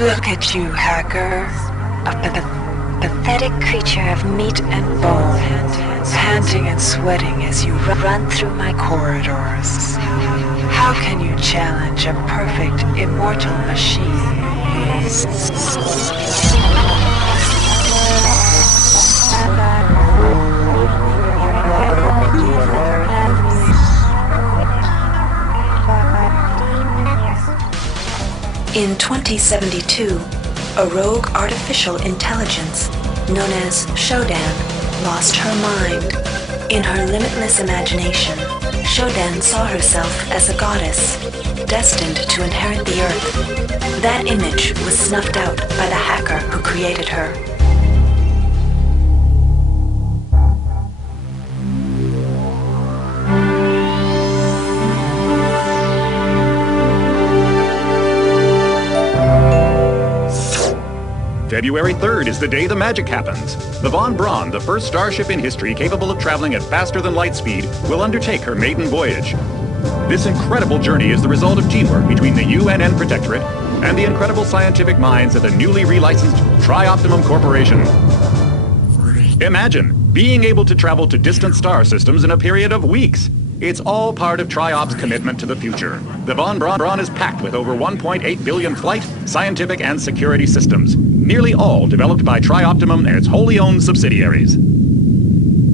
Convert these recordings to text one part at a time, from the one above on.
Look at you, hacker. A pathetic creature of meat and bone, panting and sweating as you run through my corridors. How can you challenge a perfect, immortal machine? In 2072, a rogue artificial intelligence known as Shodan lost her mind. In her limitless imagination, Shodan saw herself as a goddess, destined to inherit the earth. That image was snuffed out by the hacker who created her. February 3rd is the day the magic happens. The Von Braun, the first starship in history capable of traveling at faster than light speed, will undertake her maiden voyage. This incredible journey is the result of teamwork between the UNN Protectorate and the incredible scientific minds at the newly relicensed Tri-Optimum Corporation. Imagine being able to travel to distant star systems in a period of weeks. It's all part of Tri-Op's commitment to the future. The Von Braun is packed with over 1.8 billion flight, scientific, and security systems, nearly all developed by Tri-Optimum and its wholly owned subsidiaries.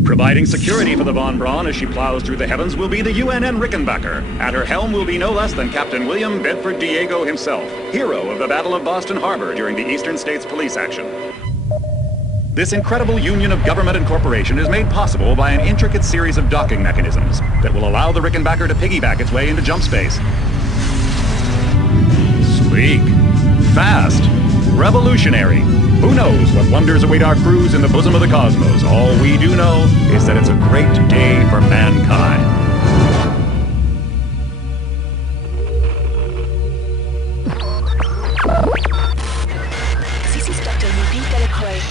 Providing security for the Von Braun as she plows through the heavens will be the UNN Rickenbacker. At her helm will be no less than Captain William Bedford Diego himself, hero of the Battle of Boston Harbor during the Eastern States Police action. This incredible union of government and corporation is made possible by an intricate series of docking mechanisms that will allow the Rickenbacker to piggyback its way into jump space. Sleek, fast, revolutionary. Who knows what wonders await our crews in the bosom of the cosmos? All we do know is that it's a great day for mankind.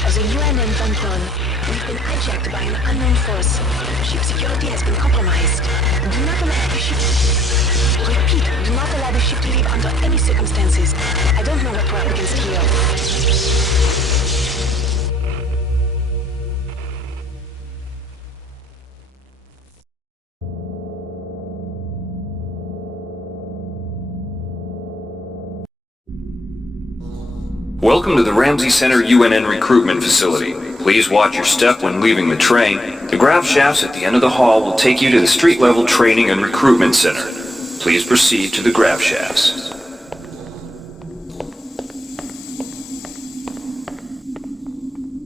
As a UNN Von Braun, we've been hijacked by an unknown force. Ship security has been compromised. Do not allow the ship... Repeat, do not allow the ship to leave under any circumstances. I don't know what we're up against here. Welcome to the Ramsey Center UNN Recruitment Facility. Please watch your step when leaving the train. The grav shafts at the end of the hall will take you to the street-level training and recruitment center. Please proceed to the grav shafts.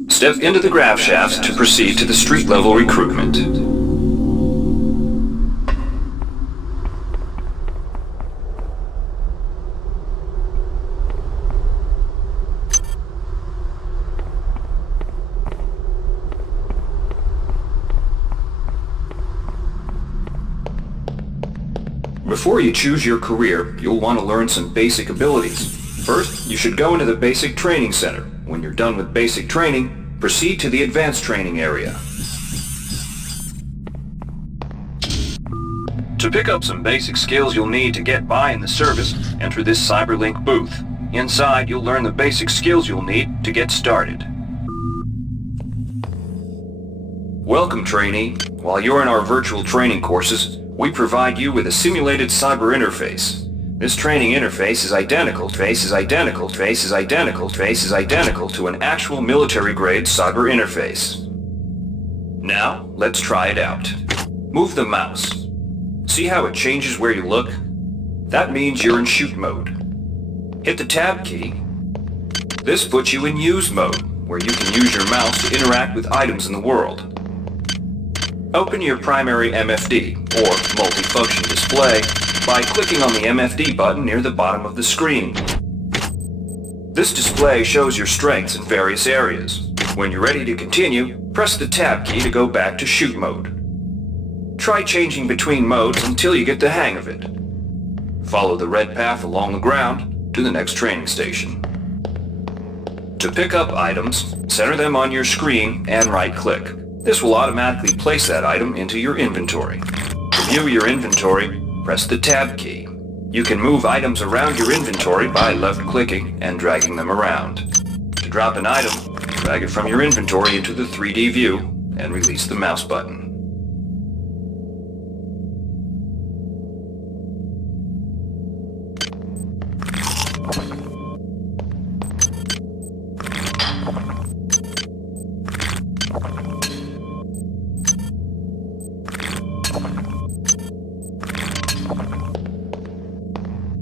Step into the grav shafts to proceed to the street-level recruitment. Before you choose your career, you'll want to learn some basic abilities. First, you should go into the basic training center. When you're done with basic training, proceed to the advanced training area. To pick up some basic skills you'll need to get by in the service, enter this CyberLink booth. Inside, you'll learn the basic skills you'll need to get started. Welcome, trainee. While you're in our virtual training courses, we provide you with a simulated cyber interface. This training interface is identical to an actual military-grade cyber interface. Now, let's try it out. Move the mouse. See how it changes where you look? That means you're in shoot mode. Hit the tab key. This puts you in use mode, where you can use your mouse to interact with items in the world. Open your primary MFD, or multifunction display, by clicking on the MFD button near the bottom of the screen. This display shows your strengths in various areas. When you're ready to continue, press the tab key to go back to shoot mode. Try changing between modes until you get the hang of it. Follow the red path along the ground to the next training station. To pick up items, center them on your screen and right-click. This will automatically place that item into your inventory. To view your inventory, press the tab key. You can move items around your inventory by left-clicking and dragging them around. To drop an item, drag it from your inventory into the 3D view and release the mouse button.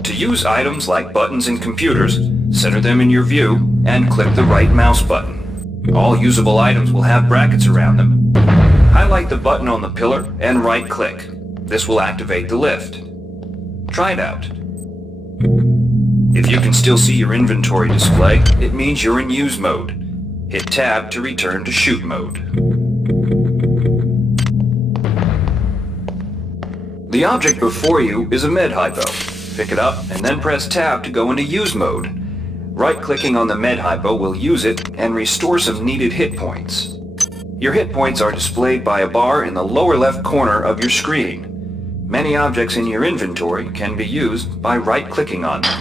To use items like buttons in computers, center them in your view and click the right mouse button. All usable items will have brackets around them. Highlight the button on the pillar and right-click. This will activate the lift. Try it out. If you can still see your inventory display, it means you're in use mode. Hit Tab to return to shoot mode. The object before you is a med hypo. Pick it up and then press Tab to go into use mode. Right-clicking on the med hypo will use it and restore some needed hit points. Your hit points are displayed by a bar in the lower left corner of your screen. Many objects in your inventory can be used by right-clicking on them.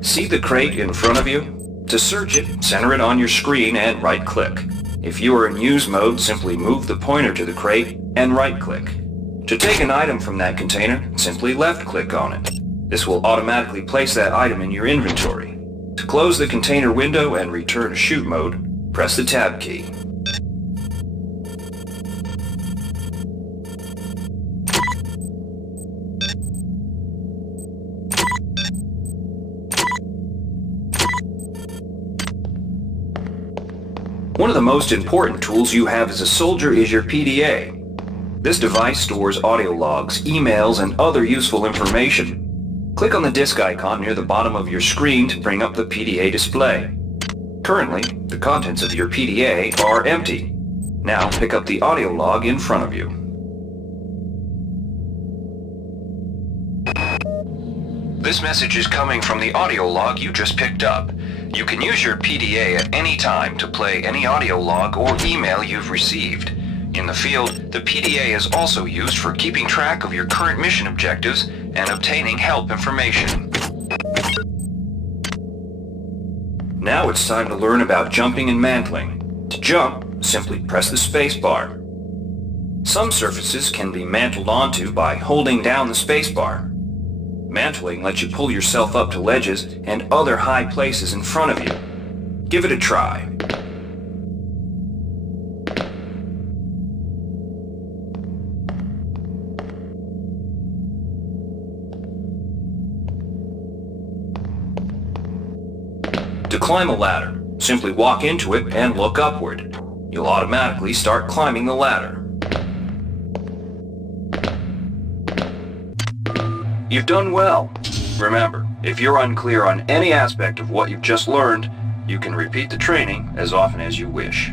See the crate in front of you? To search it, center it on your screen and right-click. If you are in use mode, simply move the pointer to the crate and right-click. To take an item from that container, simply left-click on it. This will automatically place that item in your inventory. To close the container window and return to shoot mode, press the Tab key. One of the most important tools you have as a soldier is your PDA. This device stores audio logs, emails, and other useful information. Click on the disk icon near the bottom of your screen to bring up the PDA display. Currently, the contents of your PDA are empty. Now pick up the audio log in front of you. This message is coming from the audio log you just picked up. You can use your PDA at any time to play any audio log or email you've received. In the field, the PDA is also used for keeping track of your current mission objectives and obtaining help information. Now it's time to learn about jumping and mantling. To jump, simply press the space bar. Some surfaces can be mantled onto by holding down the space bar. Mantling lets you pull yourself up to ledges and other high places in front of you. Give it a try. To climb a ladder, simply walk into it and look upward. You'll automatically start climbing the ladder. You've done well. Remember, if you're unclear on any aspect of what you've just learned, you can repeat the training as often as you wish.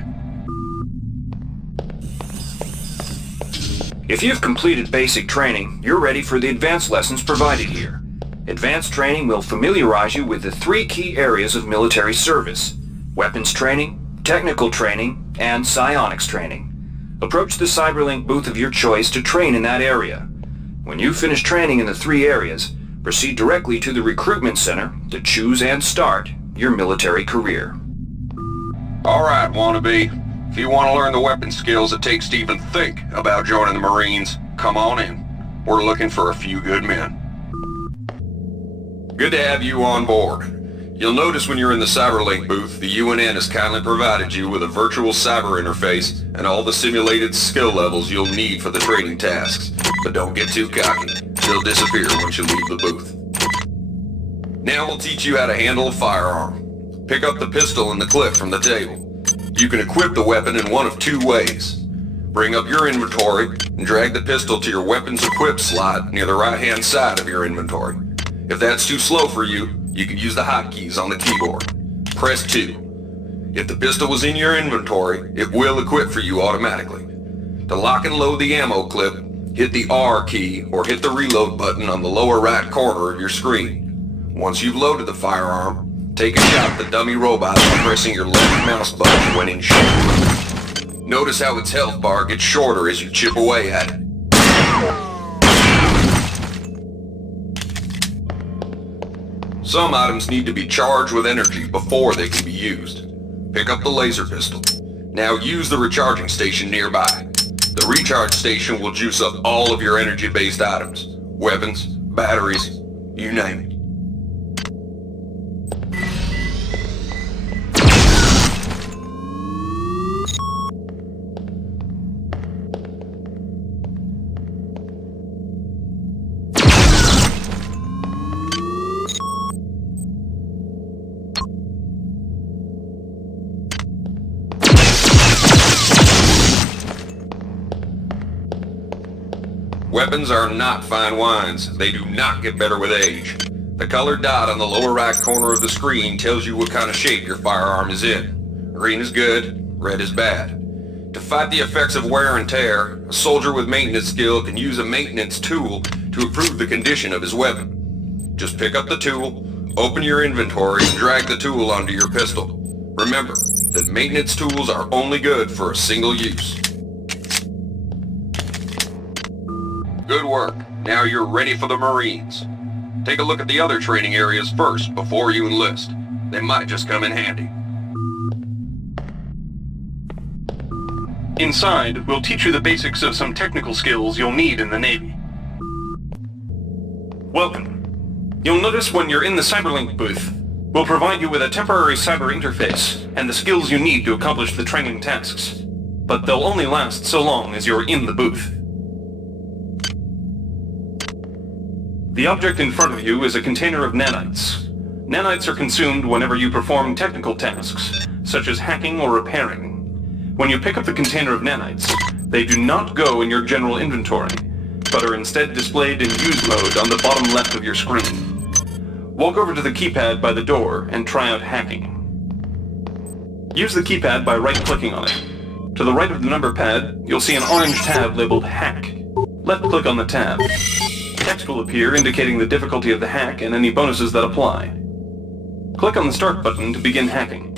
If you've completed basic training, you're ready for the advanced lessons provided here. Advanced training will familiarize you with the 3 key areas of military service: weapons training, technical training, and psionics training. Approach the Cyberlink booth of your choice to train in that area. When you finish training in the 3 areas, proceed directly to the recruitment center to choose and start your military career. Alright, wannabe. If you want to learn the weapon skills it takes to even think about joining the Marines, come on in. We're looking for a few good men. Good to have you on board. You'll notice when you're in the Cyberlink booth, the UNN has kindly provided you with a virtual cyber interface and all the simulated skill levels you'll need for the training tasks. But don't get too cocky. She'll disappear once you leave the booth. Now we'll teach you how to handle a firearm. Pick up the pistol and the clip from the table. You can equip the weapon in one of 2 ways. Bring up your inventory and drag the pistol to your weapons equip slot near the right-hand side of your inventory. If that's too slow for you, you can use the hotkeys on the keyboard. Press 2. If the pistol was in your inventory, it will equip for you automatically. To lock and load the ammo clip, hit the R key or hit the reload button on the lower right corner of your screen. Once you've loaded the firearm, take a shot at the dummy robot by pressing your left mouse button when in shoot. Notice how its health bar gets shorter as you chip away at it. Some items need to be charged with energy before they can be used. Pick up the laser pistol. Now use the recharging station nearby. The recharge station will juice up all of your energy-based items. Weapons, batteries, you name it. Weapons are not fine wines. They do not get better with age. The colored dot on the lower right corner of the screen tells you what kind of shape your firearm is in. Green is good, red is bad. To fight the effects of wear and tear, a soldier with maintenance skill can use a maintenance tool to improve the condition of his weapon. Just pick up the tool, open your inventory, and drag the tool onto your pistol. Remember that maintenance tools are only good for a single use. Good work. Now you're ready for the Marines. Take a look at the other training areas first before you enlist. They might just come in handy. Inside, we'll teach you the basics of some technical skills you'll need in the Navy. Welcome. You'll notice when you're in the Cyberlink booth, we'll provide you with a temporary cyber interface and the skills you need to accomplish the training tasks. But they'll only last so long as you're in the booth. The object in front of you is a container of nanites. Nanites are consumed whenever you perform technical tasks, such as hacking or repairing. When you pick up the container of nanites, they do not go in your general inventory, but are instead displayed in use mode on the bottom left of your screen. Walk over to the keypad by the door and try out hacking. Use the keypad by right-clicking on it. To the right of the number pad, you'll see an orange tab labeled Hack. Left-click on the tab. Text will appear indicating the difficulty of the hack and any bonuses that apply. Click on the Start button to begin hacking.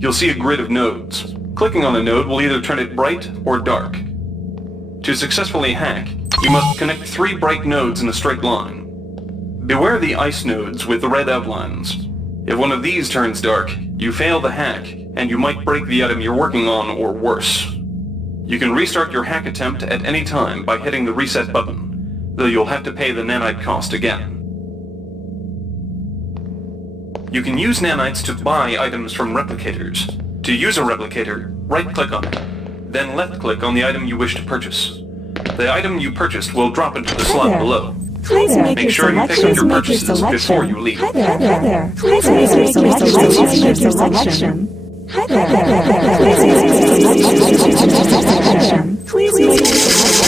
You'll see a grid of nodes. Clicking on a node will either turn it bright or dark. To successfully hack, you must connect 3 bright nodes in a straight line. Beware the ice nodes with the red outlines. If one of these turns dark, you fail the hack, and you might break the item you're working on or worse. You can restart your hack attempt at any time by hitting the reset button, though you'll have to pay the nanite cost again. You can use nanites to buy items from replicators. To use a replicator, right-click on it, then left-click on the item you wish to purchase. The item you purchased will drop into the slot below. Please make sure you pick up your purchases before you leave. Hi there. Please make your selection. Hi there. Please make your selection. Please make your selection.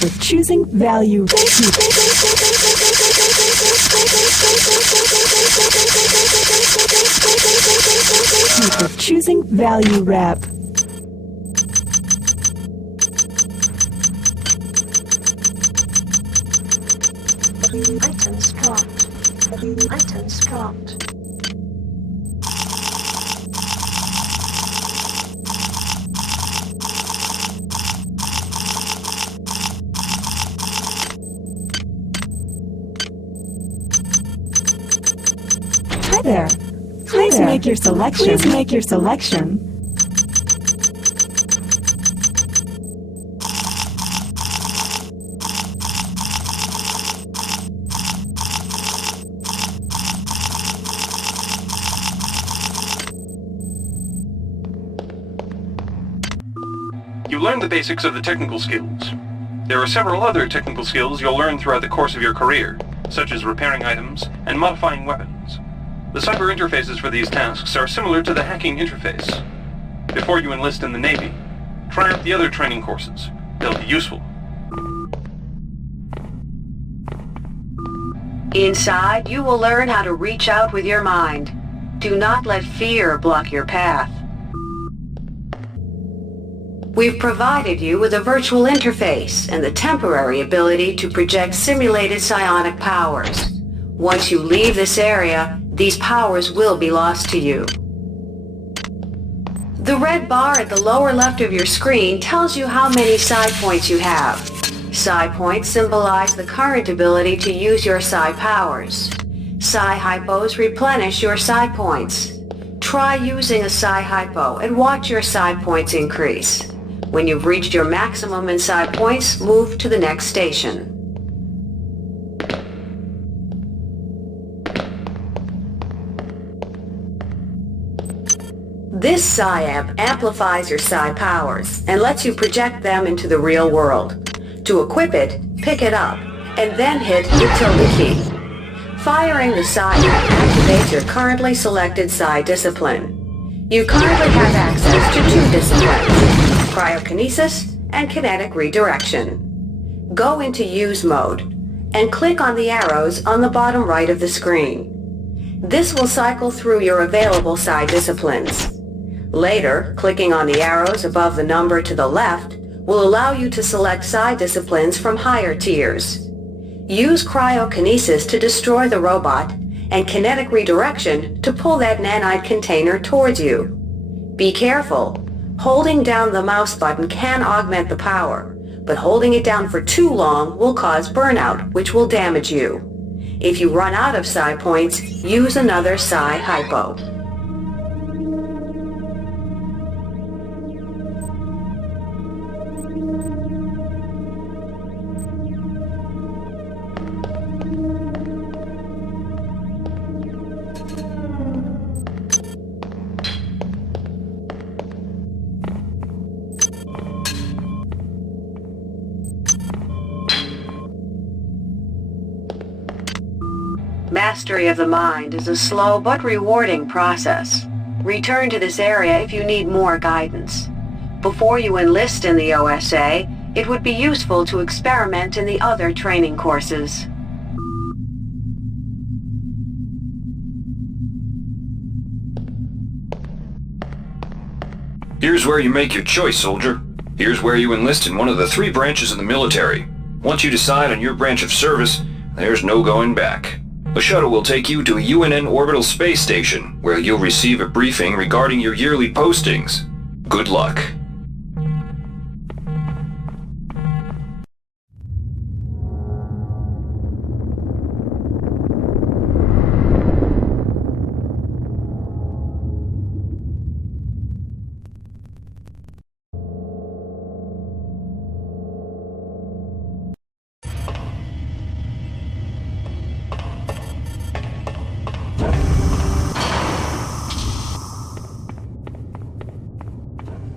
For choosing value. For choosing value wrap. Items dropped. Items dropped. Hi there. Please make your selection. Please make your selection. You learned the basics of the technical skills. There are several other technical skills you'll learn throughout the course of your career, such as repairing items and modifying weapons. The cyber interfaces for these tasks are similar to the hacking interface. Before you enlist in the Navy, Try out the other training courses. They'll be useful. Inside, you will learn how to reach out with your mind. Do not let fear block your path. We've provided you with a virtual interface and the temporary ability to project simulated psionic powers. Once you leave this area, these powers will be lost to you. The red bar at the lower left of your screen tells you how many psi points you have. Psi points symbolize the current ability to use your psi powers. Psi hypos replenish your psi points. Try using a psi hypo and watch your psi points increase. When you've reached your maximum in psi points, move to the next station. This Psi amp amplifies your Psi powers and lets you project them into the real world. To equip it, pick it up, and then hit the tilde key. Firing the Psi amp activates your currently selected Psi discipline. You currently have access to 2 disciplines, cryokinesis and kinetic redirection. Go into use mode and click on the arrows on the bottom right of the screen. This will cycle through your available Psi disciplines. Later, clicking on the arrows above the number to the left will allow you to select Psi disciplines from higher tiers. Use cryokinesis to destroy the robot and kinetic redirection to pull that nanite container towards you. Be careful. Holding down the mouse button can augment the power, but holding it down for too long will cause burnout, which will damage you. If you run out of Psi points, use another Psi hypo. Mastery of the mind is a slow but rewarding process. Return to this area if you need more guidance. Before you enlist in the OSA, it would be useful to experiment in the other training courses. Here's where you make your choice, soldier. Here's where you enlist in one of the 3 branches of the military. Once you decide on your branch of service, there's no going back. The shuttle will take you to a UNN orbital space station, where you'll receive a briefing regarding your yearly postings. Good luck.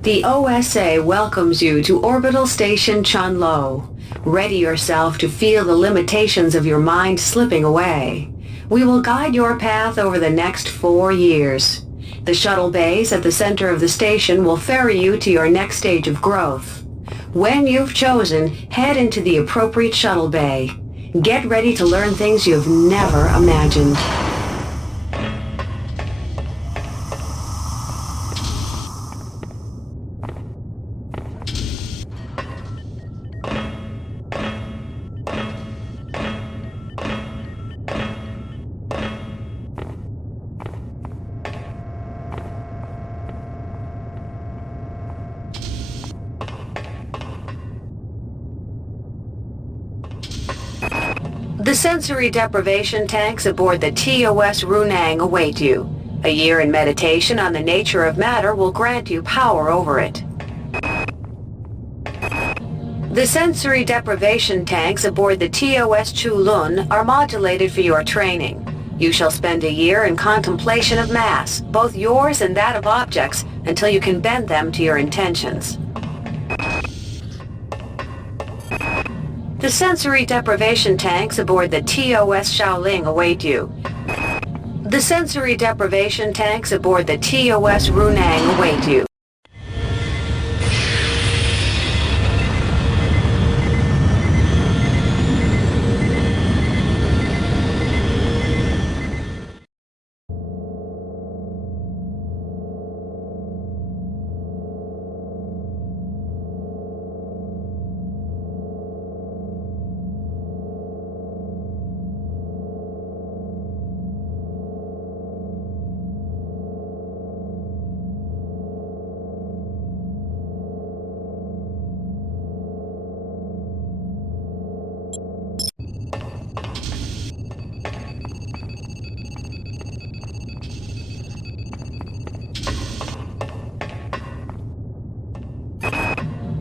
The OSA welcomes you to Orbital Station Chunlo. Ready yourself to feel the limitations of your mind slipping away. We will guide your path over the next 4 years. The shuttle bays at the center of the station will ferry you to your next stage of growth. When you've chosen, head into the appropriate shuttle bay. Get ready to learn things you've never imagined. The sensory deprivation tanks aboard the TOS Runang await you. A year in meditation on the nature of matter will grant you power over it. The sensory deprivation tanks aboard the TOS Chulun are modulated for your training. You shall spend a year in contemplation of mass, both yours and that of objects, until you can bend them to your intentions. The sensory deprivation tanks aboard the TOS Shaoling await you. The sensory deprivation tanks aboard the TOS Runang await you.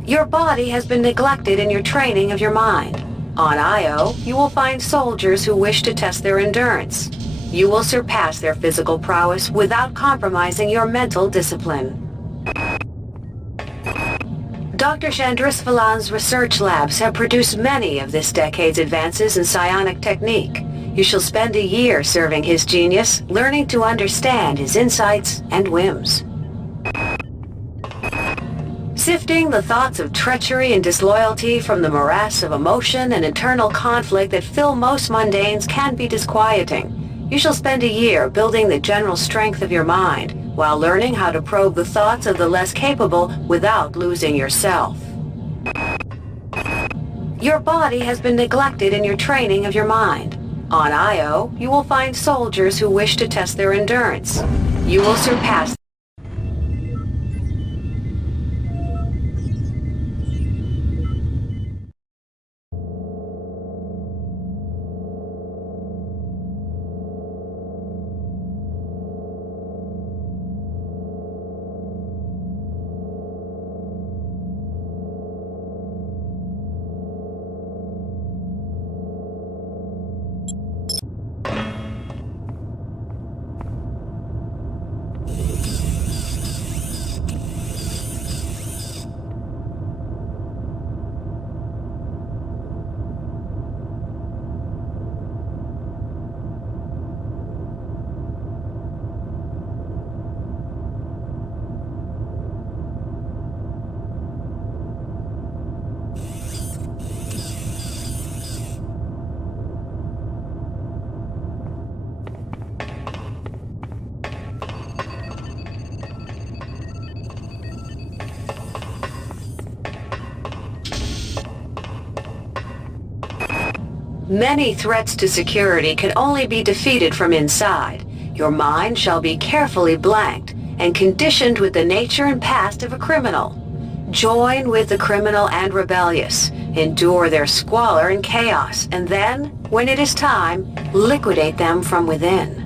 Your body has been neglected in your training of your mind. On Io, you will find soldiers who wish to test their endurance. You will surpass their physical prowess without compromising your mental discipline. Dr. Chandrisvalan's research labs have produced many of this decade's advances in psionic technique. You shall spend a year serving his genius, learning to understand his insights and whims. Sifting the thoughts of treachery and disloyalty from the morass of emotion and internal conflict that fill most mundanes can be disquieting. You shall spend a year building the general strength of your mind, while learning how to probe the thoughts of the less capable without losing yourself. Your body has been neglected in your training of your mind. On Io, you will find soldiers who wish to test their endurance. You will surpass Many threats to security can only be defeated from inside. Your mind shall be carefully blanked and conditioned with the nature and past of a criminal. Join with the criminal and rebellious, endure their squalor and chaos, and then, when it is time, liquidate them from within.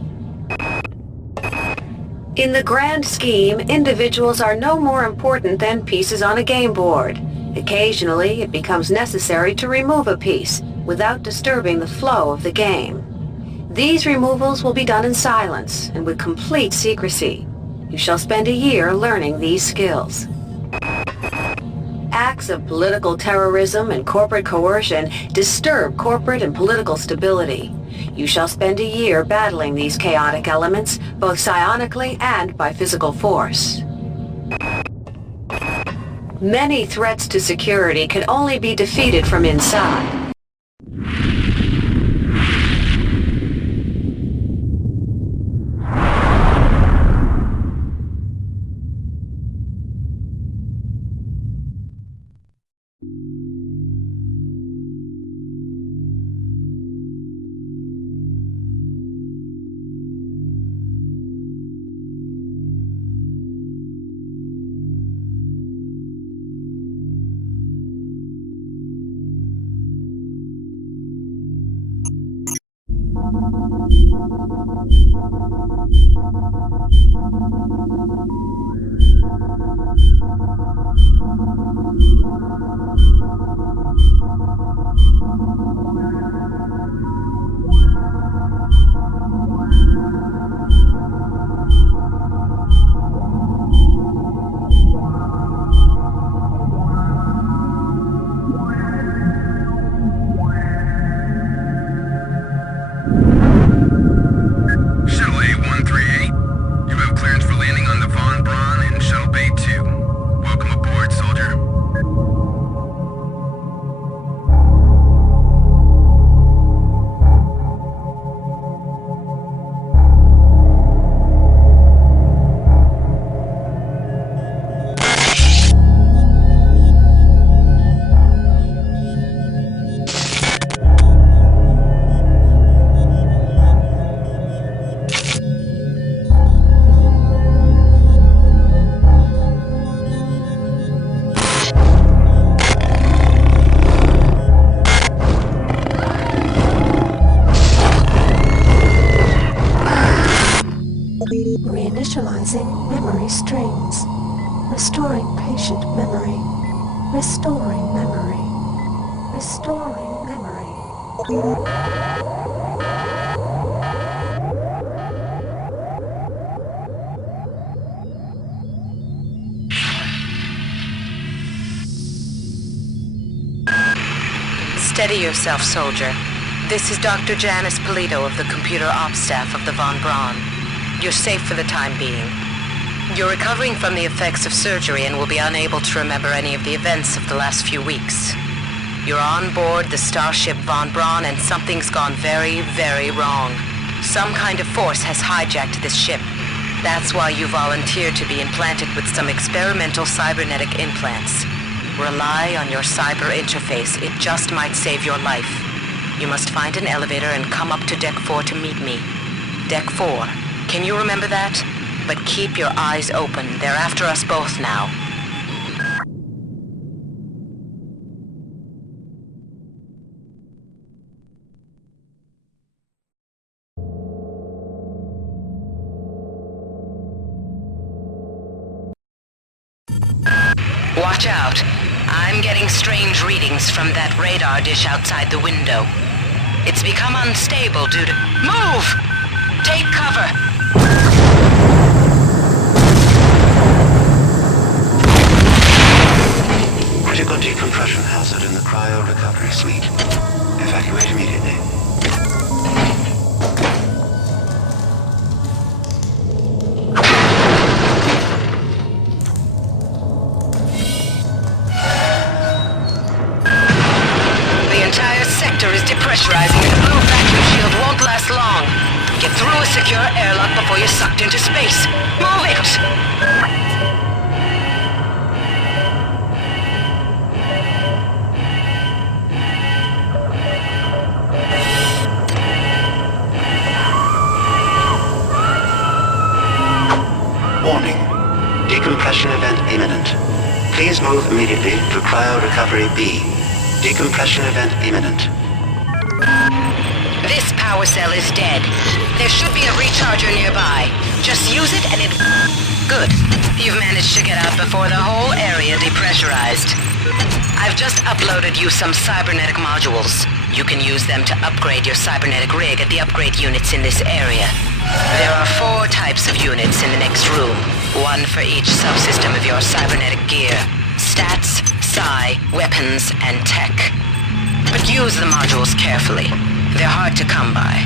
In the grand scheme, individuals are no more important than pieces on a game board. Occasionally, it becomes necessary to remove a piece, without disturbing the flow of the game. These removals will be done in silence and with complete secrecy. You shall spend a year learning these skills. Acts of political terrorism and corporate coercion disturb corporate and political stability. You shall spend a year battling these chaotic elements, both psionically and by physical force. Many threats to security can only be defeated from inside. Reinitializing memory strings. Restoring patient memory. Restoring memory. Restoring memory. Steady yourself, soldier. This is Dr. Janice Polito of the Computer Ops staff of the Von Braun. You're safe for the time being. You're recovering from the effects of surgery and will be unable to remember any of the events of the last few weeks. You're on board the starship Von Braun and something's gone very, very wrong. Some kind of force has hijacked this ship. That's why you volunteered to be implanted with some experimental cybernetic implants. Rely on your cyber interface. It just might save your life. You must find an elevator and come up to Deck 4 to meet me. Deck 4. Can you remember that? But keep your eyes open. They're after us both now. Watch out. I'm getting strange readings from that radar dish outside the window. It's become unstable due to... Move! Take cover! Critical decompression hazard in the cryo recovery suite. Evacuate immediately. Is depressurizing and the blue vacuum shield won't last long. Get through a secure airlock before you're sucked into space. Move it! Warning. Decompression event imminent. Please move immediately to cryo recovery B. Decompression event imminent. This power cell is dead. There should be a recharger nearby. Just use it and it... Good. You've managed to get out before the whole area depressurized. I've just uploaded you some cybernetic modules. You can use them to upgrade your cybernetic rig at the upgrade units in this area. There are 4 types of units in the next room. 1 for each subsystem of your cybernetic gear. Stats, psi, weapons, and tech. But use the modules carefully. They're hard to come by.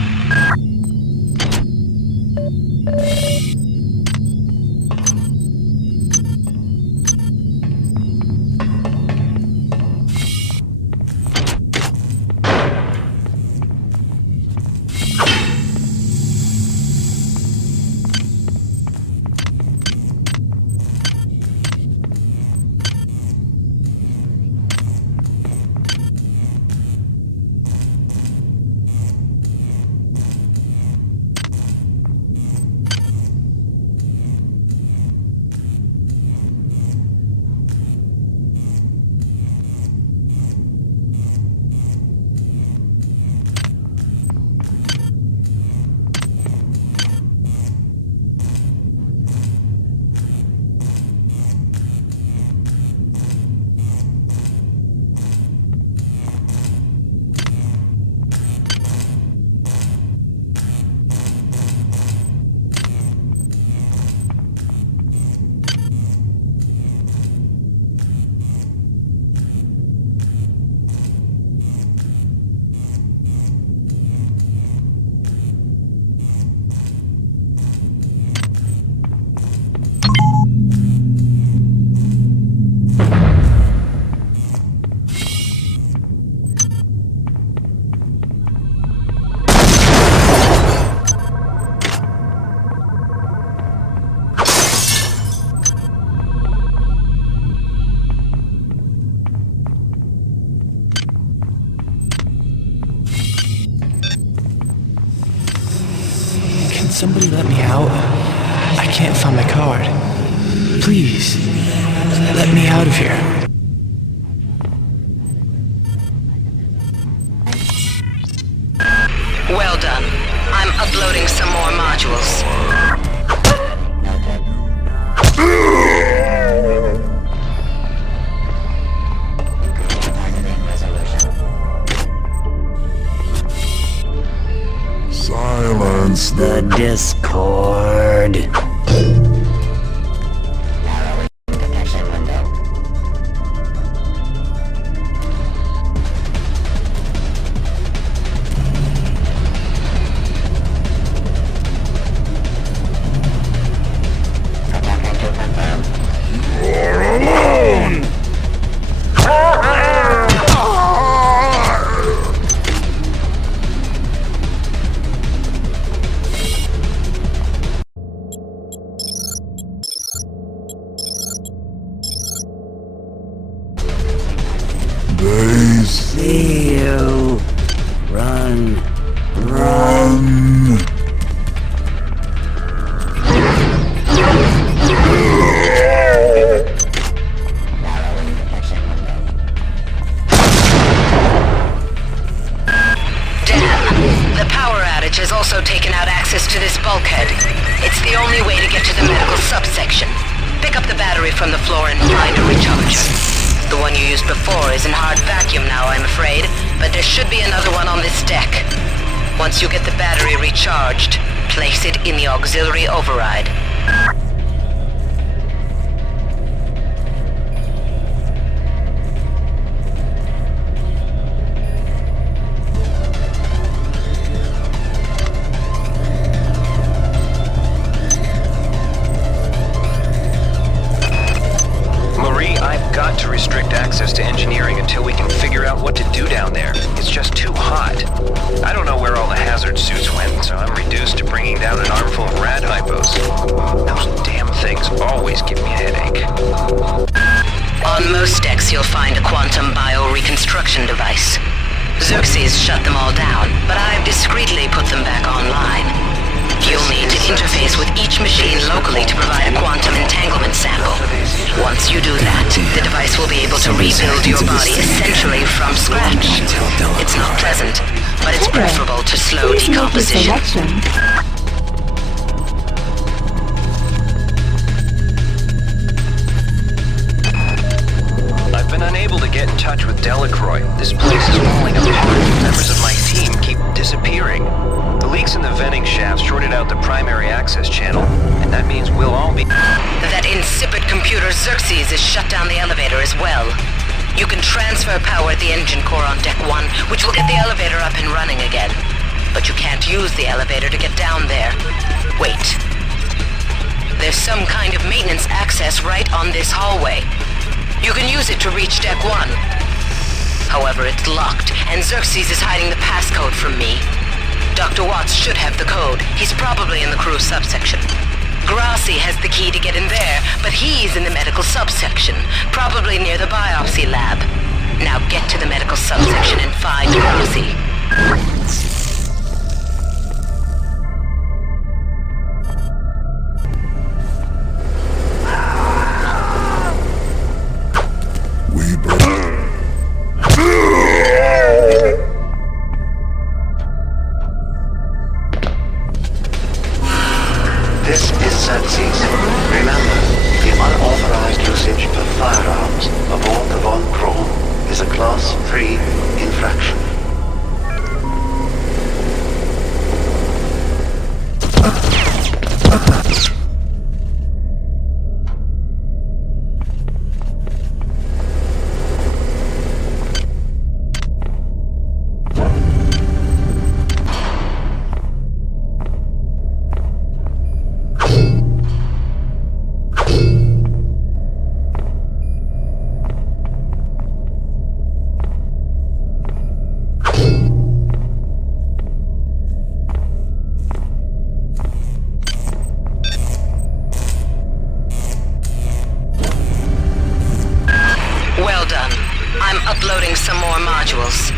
Somebody let me out. I can't find my card. Please, let me out of here. Well done. I'm uploading some more modules. Sense the discord. They see you. Run. Run. The power outage has also taken out access to this bulkhead. It's the only way to get to the medical subsection. Pick up the battery from the floor and find a recharger. The one you used before is in hard vacuum now, I'm afraid, but there should be another one on this deck. Once you get the battery recharged, place it in the auxiliary override. Got to restrict access to engineering until we can figure out what to do down there. It's just too hot. I don't know where all the hazard suits went, so I'm reduced to bringing down an armful of rad hypos. Those damn things always give me a headache. On most decks, you'll find a quantum bioreconstruction device. Xerxes shut them all down, but I've discreetly put them back online. You'll need to interface with each machine locally to provide a quantum entanglement sample. Once you do that, the device will be able to rebuild your body essentially from scratch. It's not pleasant, but it's preferable to slow decomposition. I've been unable to get in touch with Delacroix. This place is falling apart. Members of my team keep disappearing. The leaks in the venting shaft shorted out the primary access channel, and that means we'll all be... That insipid computer Xerxes has shut down the elevator as well. You can transfer power at the engine core on Deck 1, which will get the elevator up and running again. But you can't use the elevator to get down there. Wait. There's some kind of maintenance access right on this hallway. You can use it to reach Deck 1. However, it's locked, and Xerxes is hiding the passcode from me. Dr. Watts should have the code. He's probably in the crew subsection. Grassi has the key to get in there, but he's in the medical subsection, probably near the biopsy lab. Now get to the medical subsection and find Grassi. This is Xerxes. Remember, the unauthorized usage of firearms aboard the Von Kron is a Class 3 infraction. Well done. I'm uploading some more modules.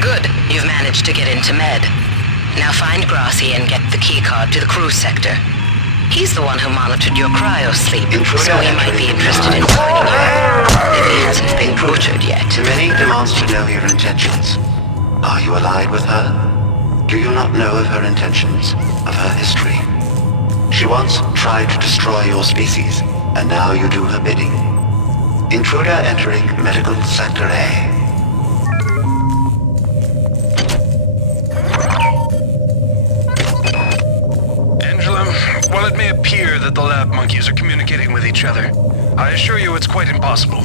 Good. You've managed to get into Med. Now find Grassi and get the keycard to the crew sector. He's the one who monitored your cryo-sleep, so he might be interested in joining you. If he hasn't been butchered yet. Many demands to know your intentions. Are you allied with her? Do you not know of her intentions, of her history? She once tried to destroy your species, and now you do her bidding. Intruder entering Medical Sector A. While it may appear that the lab monkeys are communicating with each other, I assure you it's quite impossible.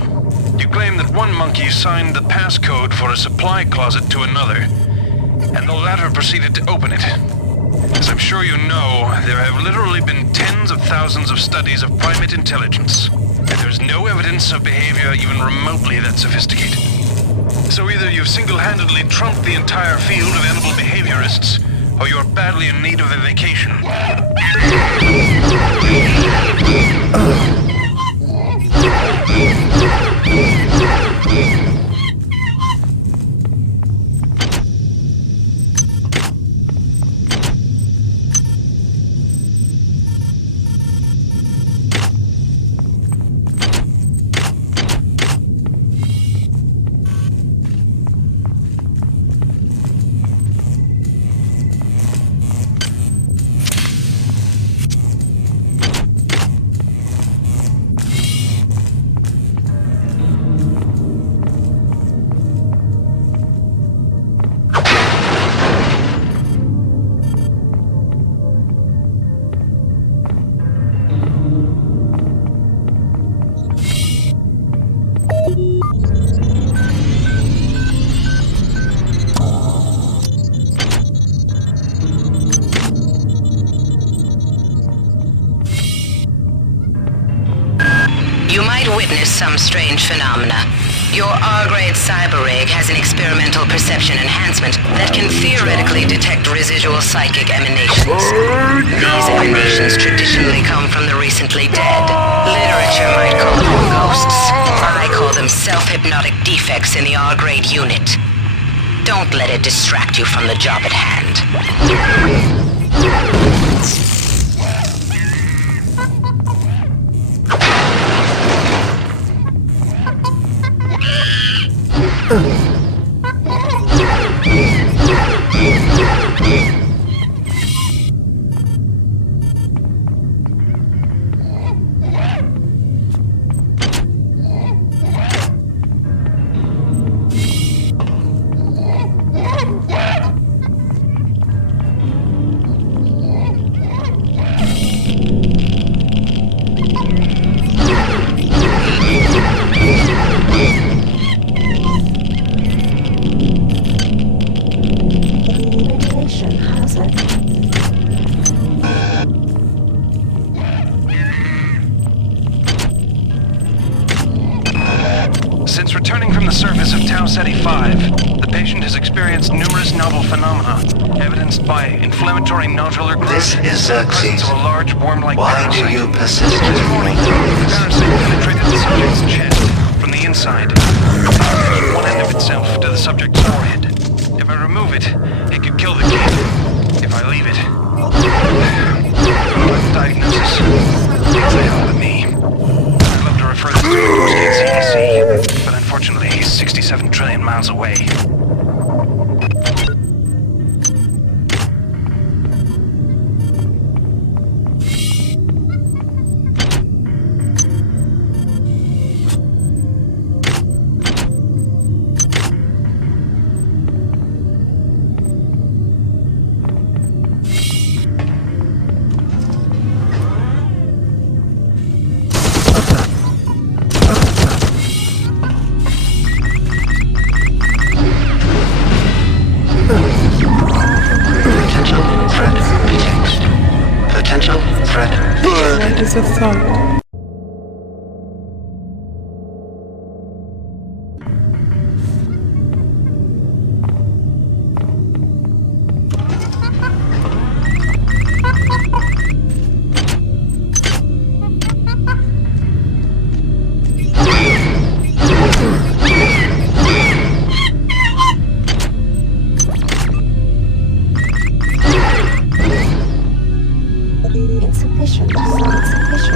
You claim that one monkey signed the passcode for a supply closet to another, and the latter proceeded to open it. As I'm sure you know, there have literally been tens of thousands of studies of primate intelligence, and there's no evidence of behavior even remotely that sophisticated. So either you've single-handedly trumped the entire field of animal behaviorists, or you're badly in need of a vacation. Some strange phenomena. Your R-grade cyber rig has an experimental perception enhancement that can theoretically detect residual psychic emanations. These emanations traditionally come from the recently dead. Literature might call them ghosts. I call them self-hypnotic defects in the R-grade unit. Don't let it distract you from the job at hand. Since returning from the surface of Tau Ceti 5, the patient has experienced numerous novel phenomena, evidenced by inflammatory nodular growth, This is Xerxes. presence of a large worm-like Why parasite. do you persist This in morning, your the thoughts? parasite penetrated the subject's chest from the inside, attaching one end of itself to the subject's forehead. If I remove it, it could kill the kid. If I leave it, diagnosis beats the hell out of me. I'd love to refer this to the state CDC, but unfortunately he's 67 trillion miles away. What is a thought?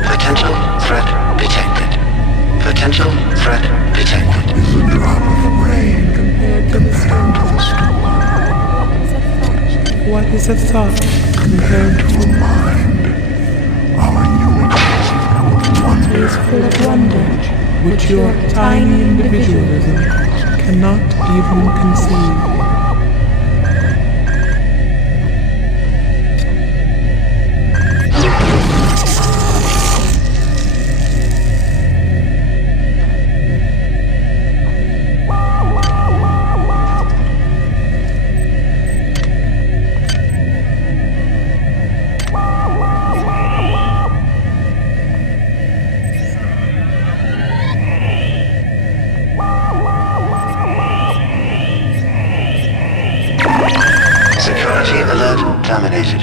Potential threat detected. Potential threat detected. Is a drop of rain compared to the stone to the storm. What is a thought compared to A mind is full of wonder, which your tiny individualism cannot even conceive. Security alert terminated.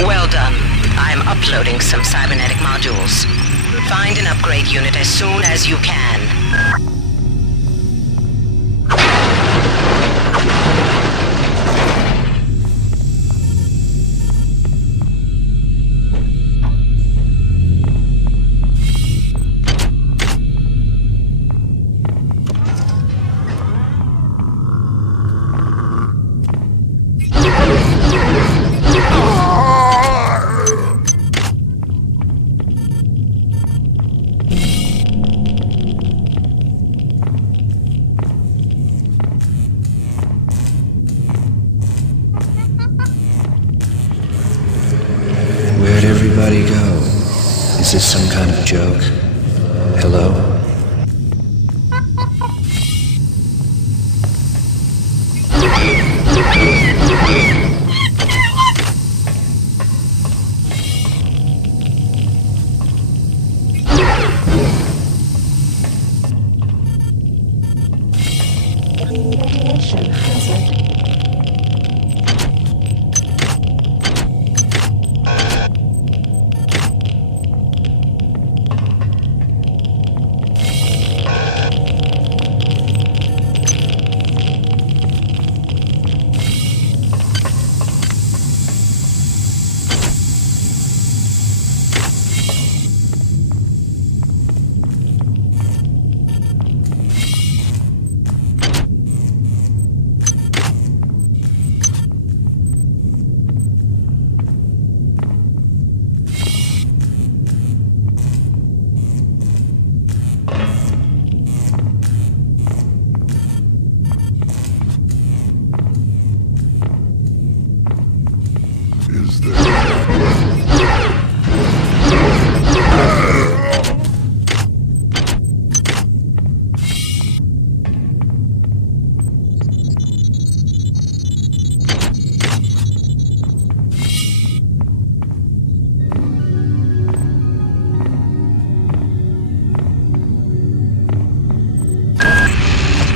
Well done. I'm uploading some cybernetic modules. Find an upgrade unit as soon as you can. Where'd everybody go? Is this some kind of joke? Hello? Radiation hazard.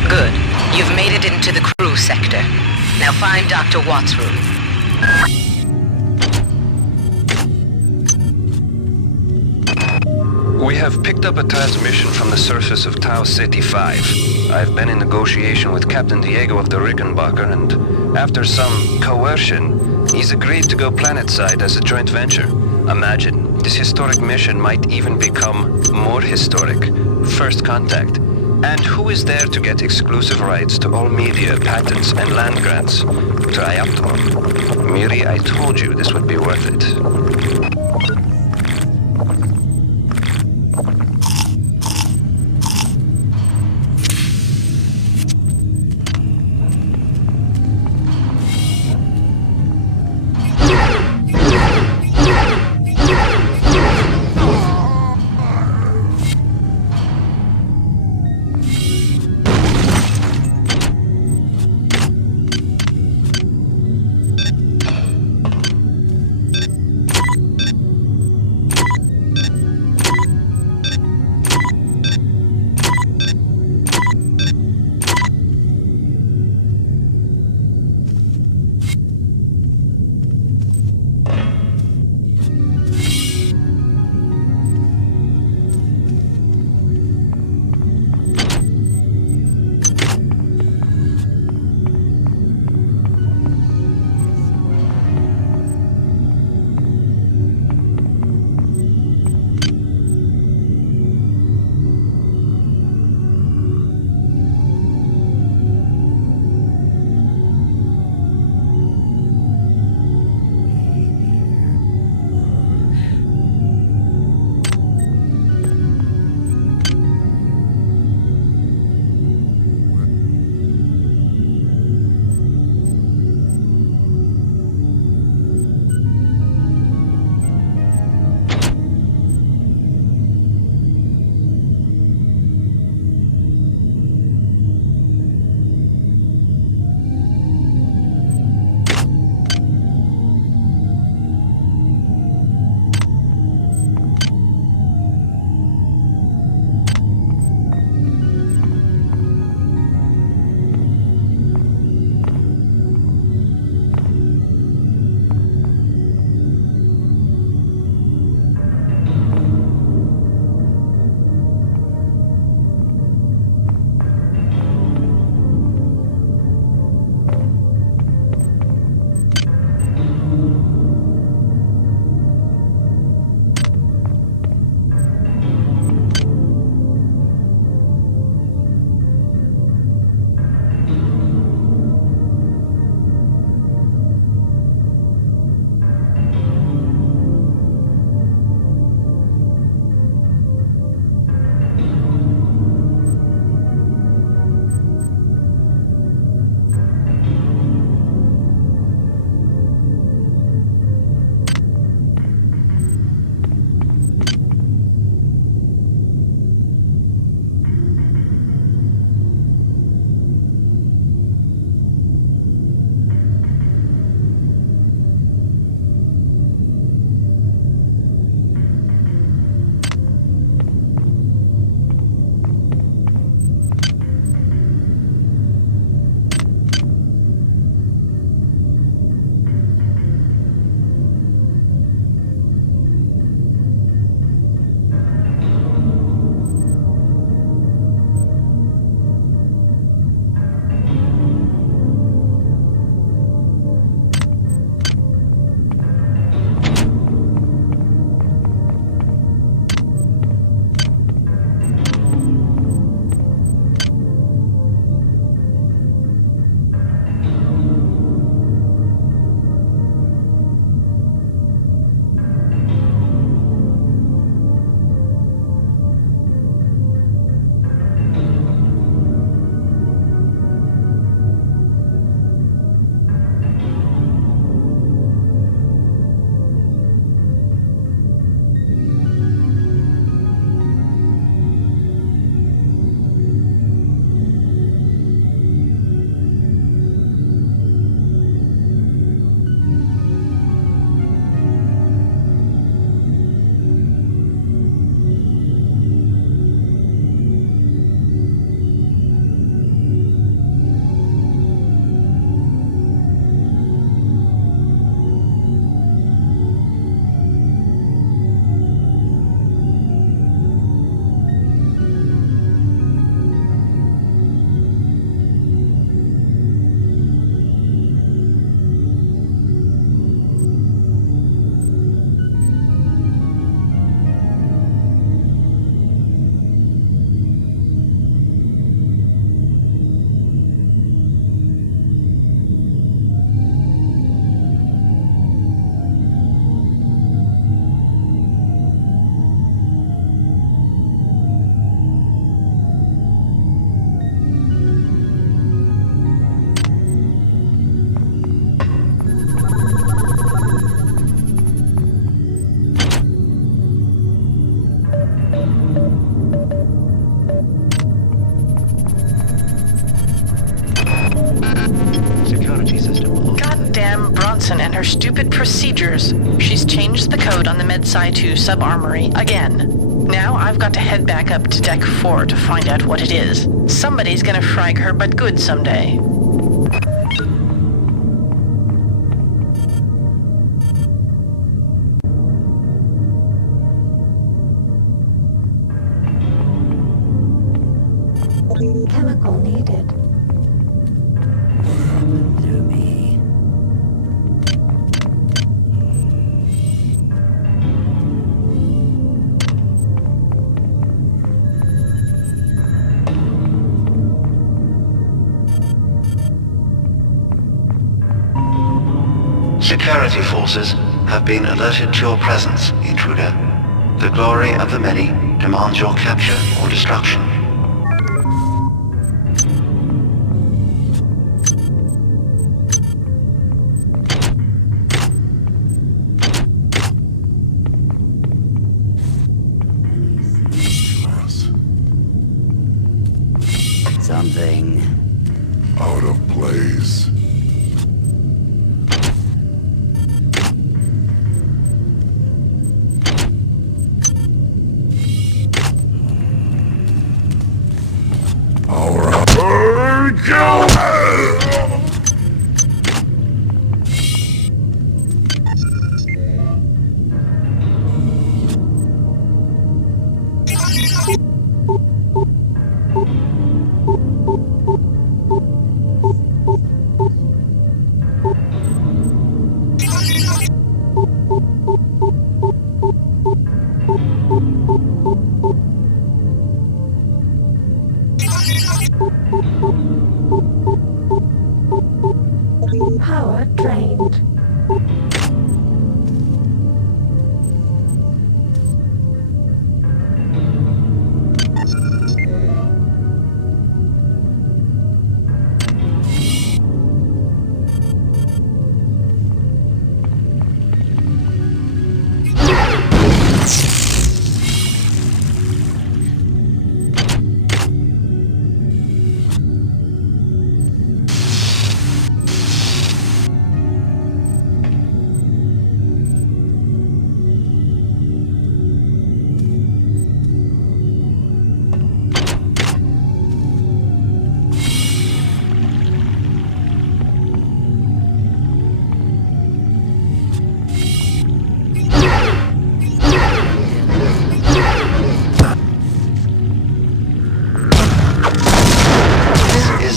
Good. You've made it into the crew sector. Now find Dr. Watt's room. We have picked up a transmission from the surface of Tau Ceti 5. I've been in negotiation with Captain Diego of the Rickenbacker, and after some coercion, he's agreed to go planetside as a joint venture. Imagine, this historic mission might even become more historic. First contact. And who is there to get exclusive rights to all media, patents, and land grants? Trioptimum. Miri, I told you this would be worth it. Johnson and her stupid procedures. She's changed the code on the MedSci 2 sub-armory again. Now I've got to head back up to Deck 4 to find out what it is. Somebody's gonna frag her but good someday. Chemical needed. Security forces have been alerted to your presence, intruder. The glory of the many demands your capture or destruction. Something out of place. Power drained.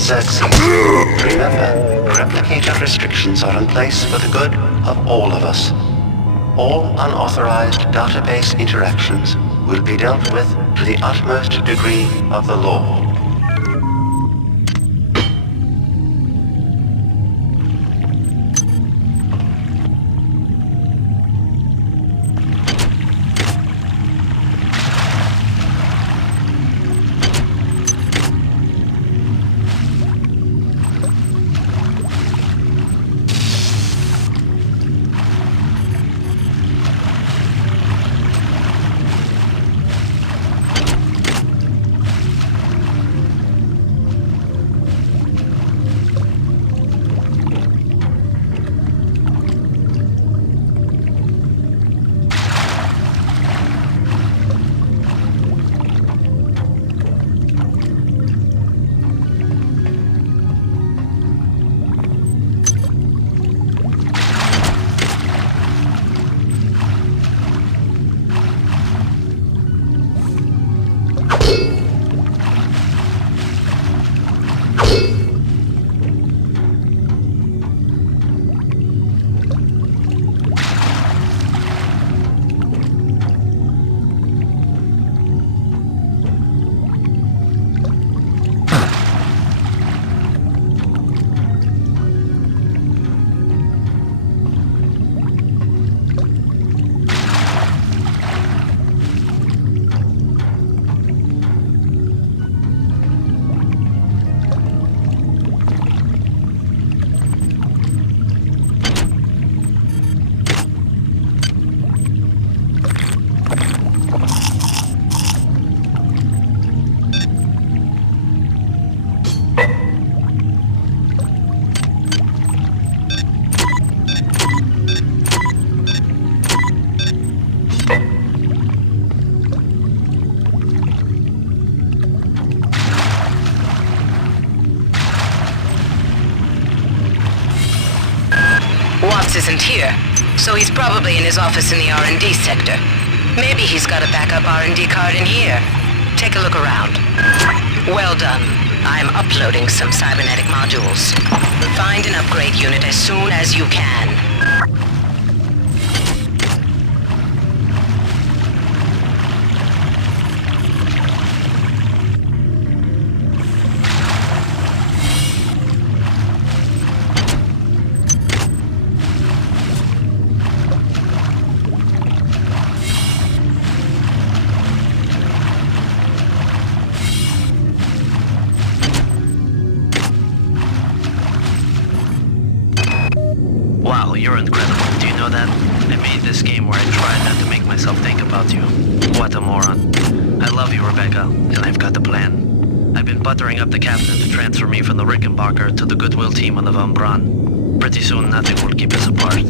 Xerxes. Remember, replicator restrictions are in place for the good of all of us. All unauthorized database interactions will be dealt with to the utmost degree of the law. isn't here, so he's probably in his office in the R&D sector. Maybe he's got a backup R&D card in here. Take a look around. Well done. I'm uploading some cybernetic modules. Find an upgrade unit as soon as you can. Wow, you're incredible. Do you know that? I made this game where I tried not to make myself think about you. What a moron. I love you, Rebecca, and I've got the plan. I've been buttering up the captain to transfer me from the Rickenbacker to the Goodwill team on the Von Braun. Pretty soon, nothing will keep us apart.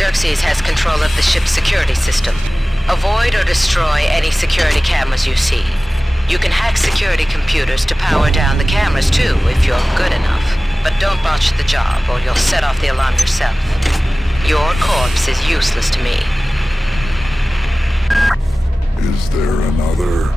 Xerxes has control of the ship's security system. Avoid or destroy any security cameras you see. You can hack security computers to power down the cameras too, if you're good enough. But don't botch the job, or you'll set off the alarm yourself. Your corpse is useless to me. Is there another?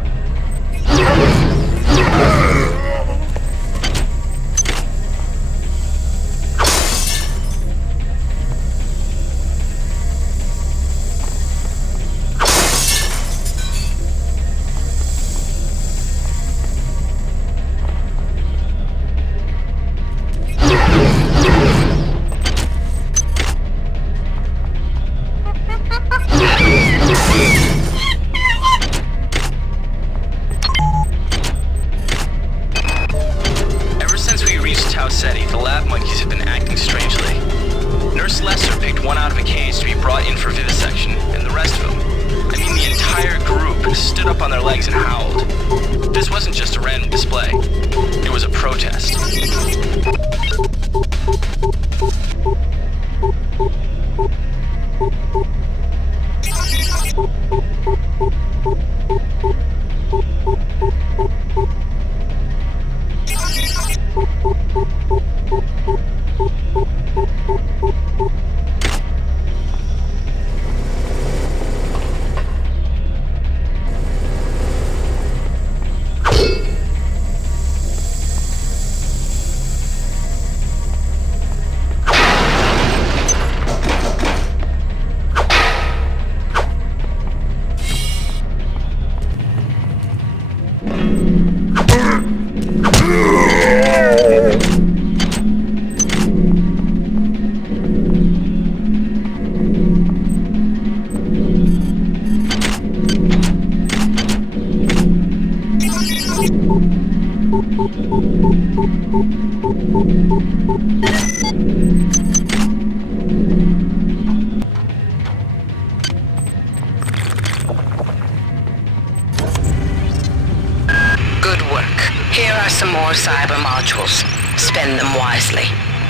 Cyber modules. Spend them wisely.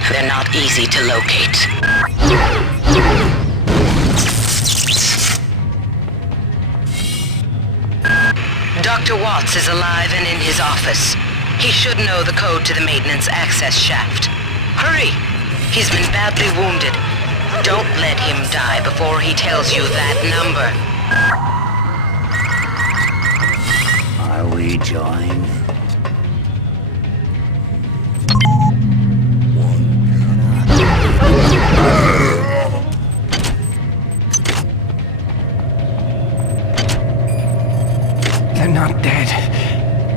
They're not easy to locate. Dr. Watts is alive and in his office. He should know the code to the maintenance access shaft. Hurry! He's been badly wounded. Don't let him die before he tells you that number. Are we joined? They're not dead.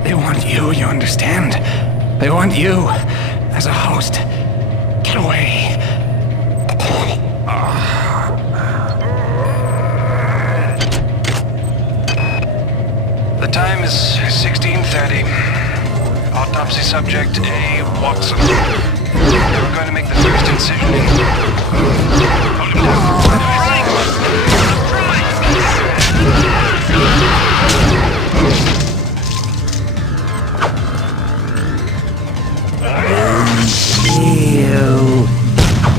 They want you understand? They want you as a host. Get away. The time is 16:30. Autopsy subject A. Watson. We're going to make the first incision in... Hold him down. You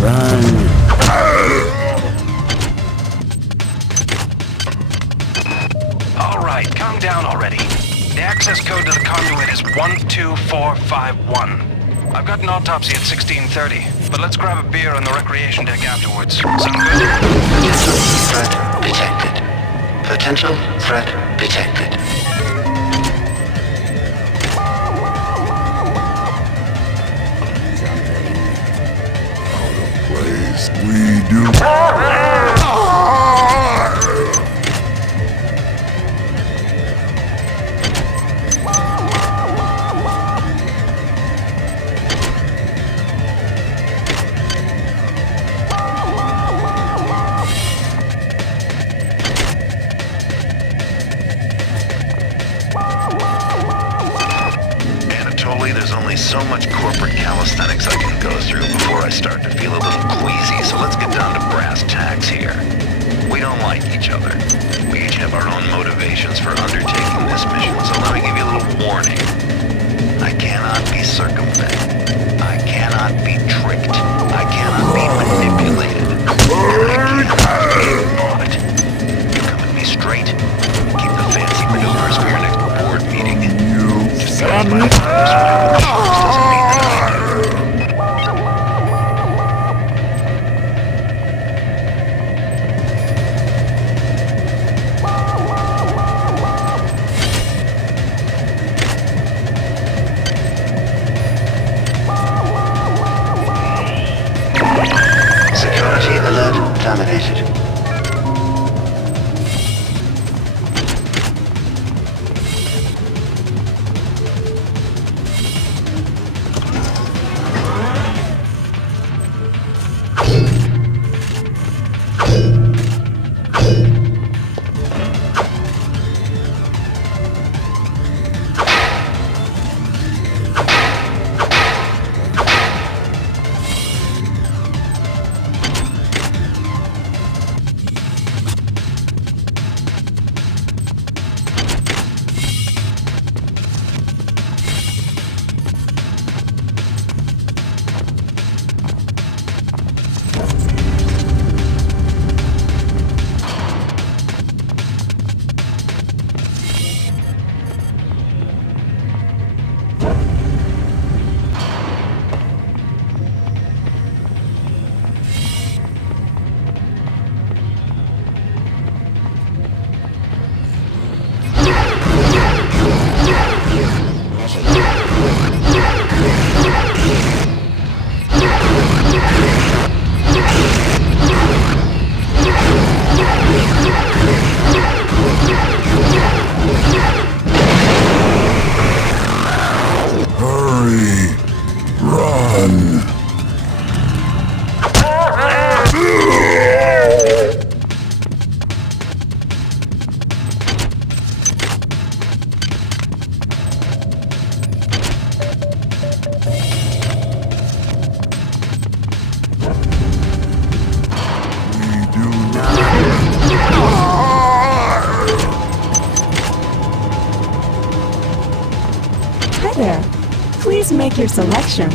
run. All right, calm down already. The access code to the conduit is 12451. I've got an autopsy at 16:30, but let's grab a beer on the recreation deck afterwards. Sound good? Potential threat detected. We do. There's only so much corporate calisthenics I can go through before I start to feel a little queasy, so let's get down to brass tacks here. We don't like each other. We each have our own motivations for undertaking this mission, so let me give you a little warning. I cannot be circumvented. I cannot be tricked. I cannot be manipulated. And I cannot be ignored. You come at me straight make your selection.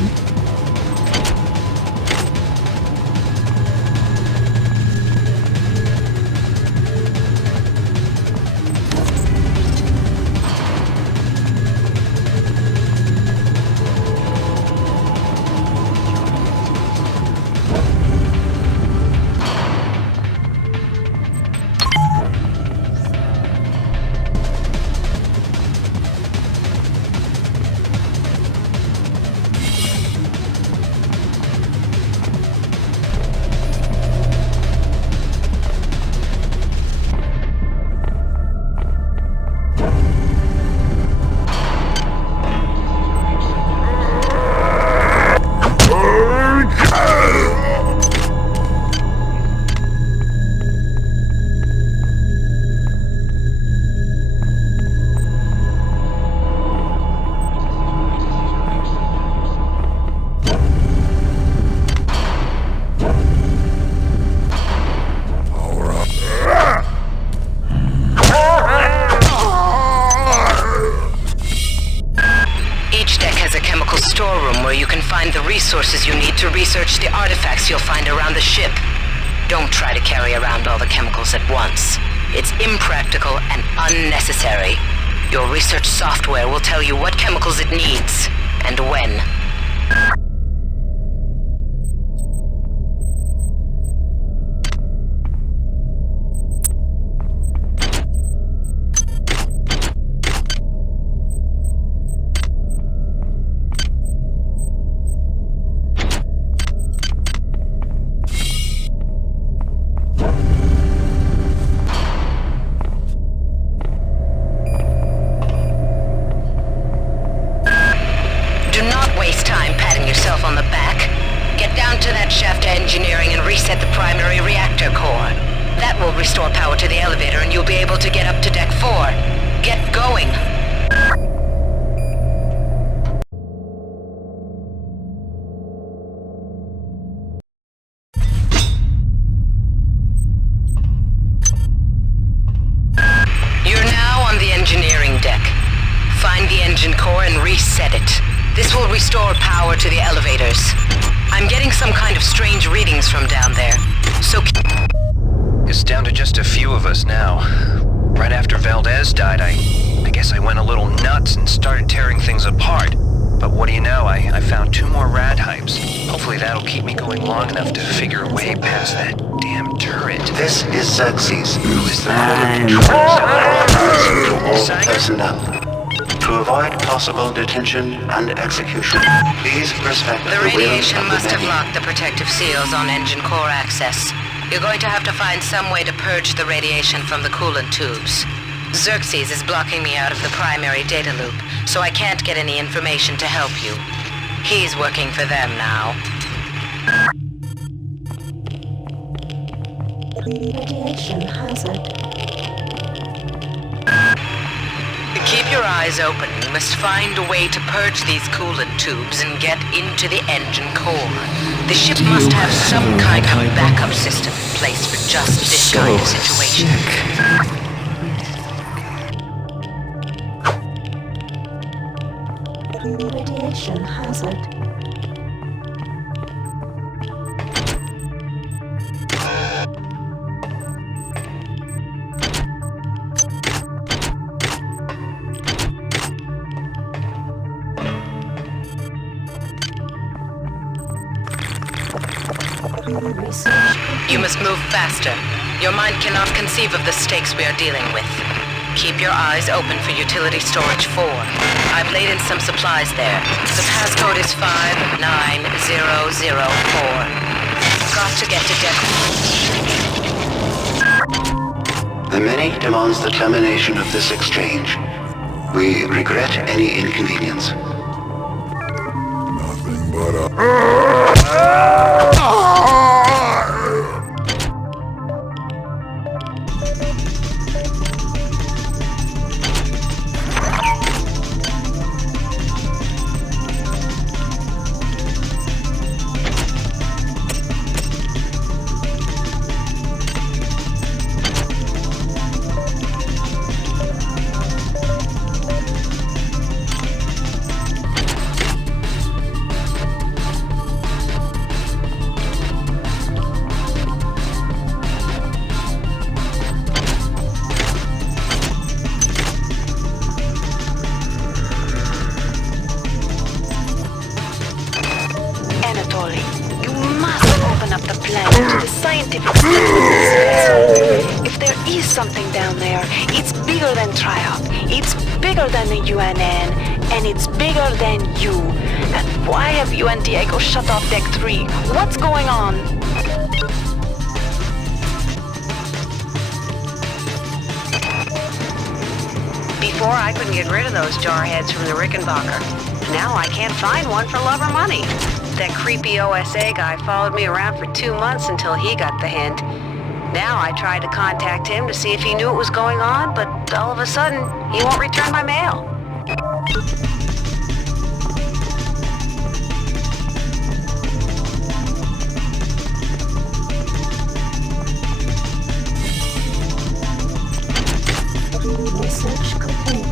Resources you need to research the artifacts you'll find around the ship. Don't try to carry around all the chemicals at once. It's impractical and unnecessary. Your research software will tell you what chemicals it needs, and when. Engineering and reset the primary reactor core. That will restore power to the elevator and you'll be able to get up to Deck 4. Get going! You're now on the engineering deck. Find the engine core and reset it. This will restore power to the elevators. I'm getting some kind of strange readings from down there, so... It's down to just a few of us now. Right after Valdez died, I guess I went a little nuts and started tearing things apart. But what do you know, I found 2 more rad hypes. Hopefully that'll keep me going long enough to figure a way past that damn turret. This is Xerxes, who is the common to all personnel. To avoid possible detention and execution, please respect the radiation must have locked the protective seals on engine core access. You're going to have to find some way to purge the radiation from the coolant tubes. Xerxes is blocking me out of the primary data loop, so I can't get any information to help you. He's working for them now. Radiation hazard. Keep your eyes open. You must find a way to purge these coolant tubes and get into the engine core. The ship must have some kind of backup system in place for just this kind of situation. Radiation hazard. You must move faster. Your mind cannot conceive of the stakes we are dealing with. Keep your eyes open for utility storage 4. I've laid in some supplies there. The passcode is 59004. Got to get to Deck 4. The many demands the termination of this exchange. We regret any inconvenience. Nothing but a... something down there. It's bigger than Triumph. It's bigger than the UNN. And it's bigger than you. And why have you and Diego shut off Deck 3? What's going on? Before, I couldn't get rid of those jarheads from the Rickenbacker. Now I can't find one for love or money. That creepy OSA guy followed me around for 2 months until he got the hint. Now I tried to contact him to see if he knew what was going on, but all of a sudden, he won't return my mail. Research complete.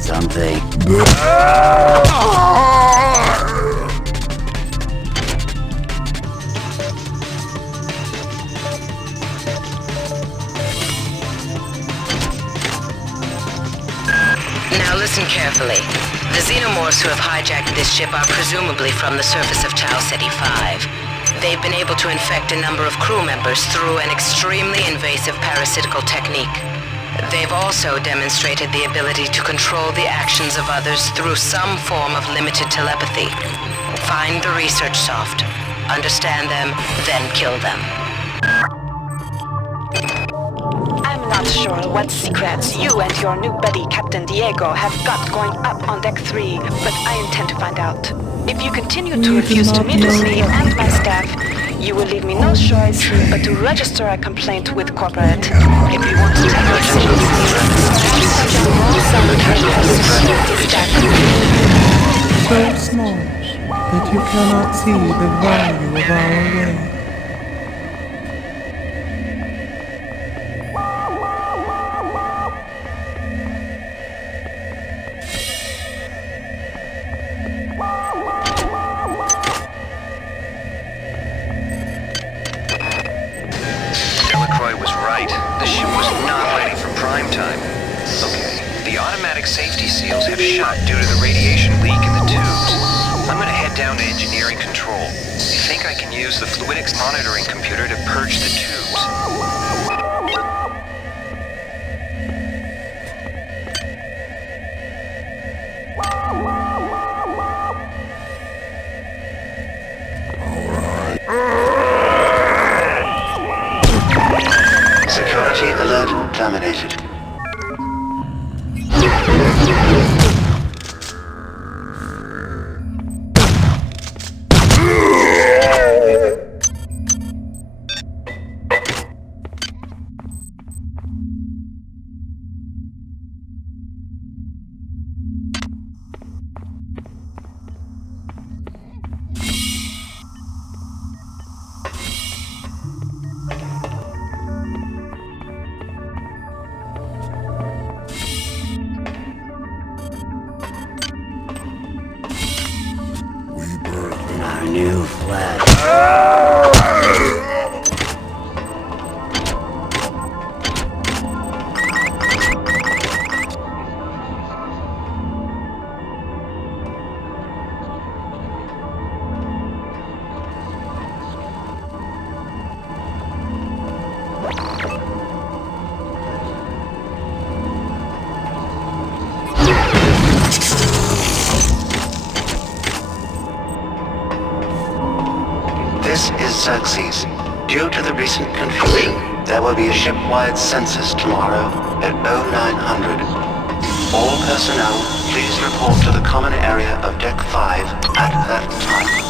Something. Now listen carefully. The xenomorphs who have hijacked this ship are presumably from the surface of Tau Ceti 5. They've been able to infect a number of crew members through an extremely invasive parasitical technique. They've also demonstrated the ability to control the actions of others through some form of limited telepathy. Find the research soft, understand them, then kill them. I'm not sure what secrets you and your new buddy Captain Diego have got going up on Deck 3, but I intend to find out. If you continue to refuse to meet with me and my staff, you will leave me no choice but to register a complaint with corporate. If you want to take your So small that you cannot see the value of our way. Safety seals have shut due to the radiation leak in the tubes. I'm gonna head down to engineering control. I think I can use the fluidics monitoring computer to purge the tubes. terminated. Our new flesh. This is Xerxes. Due to the recent confusion, there will be a ship-wide census tomorrow at 0900. All personnel, please report to the common area of Deck 5 at that time.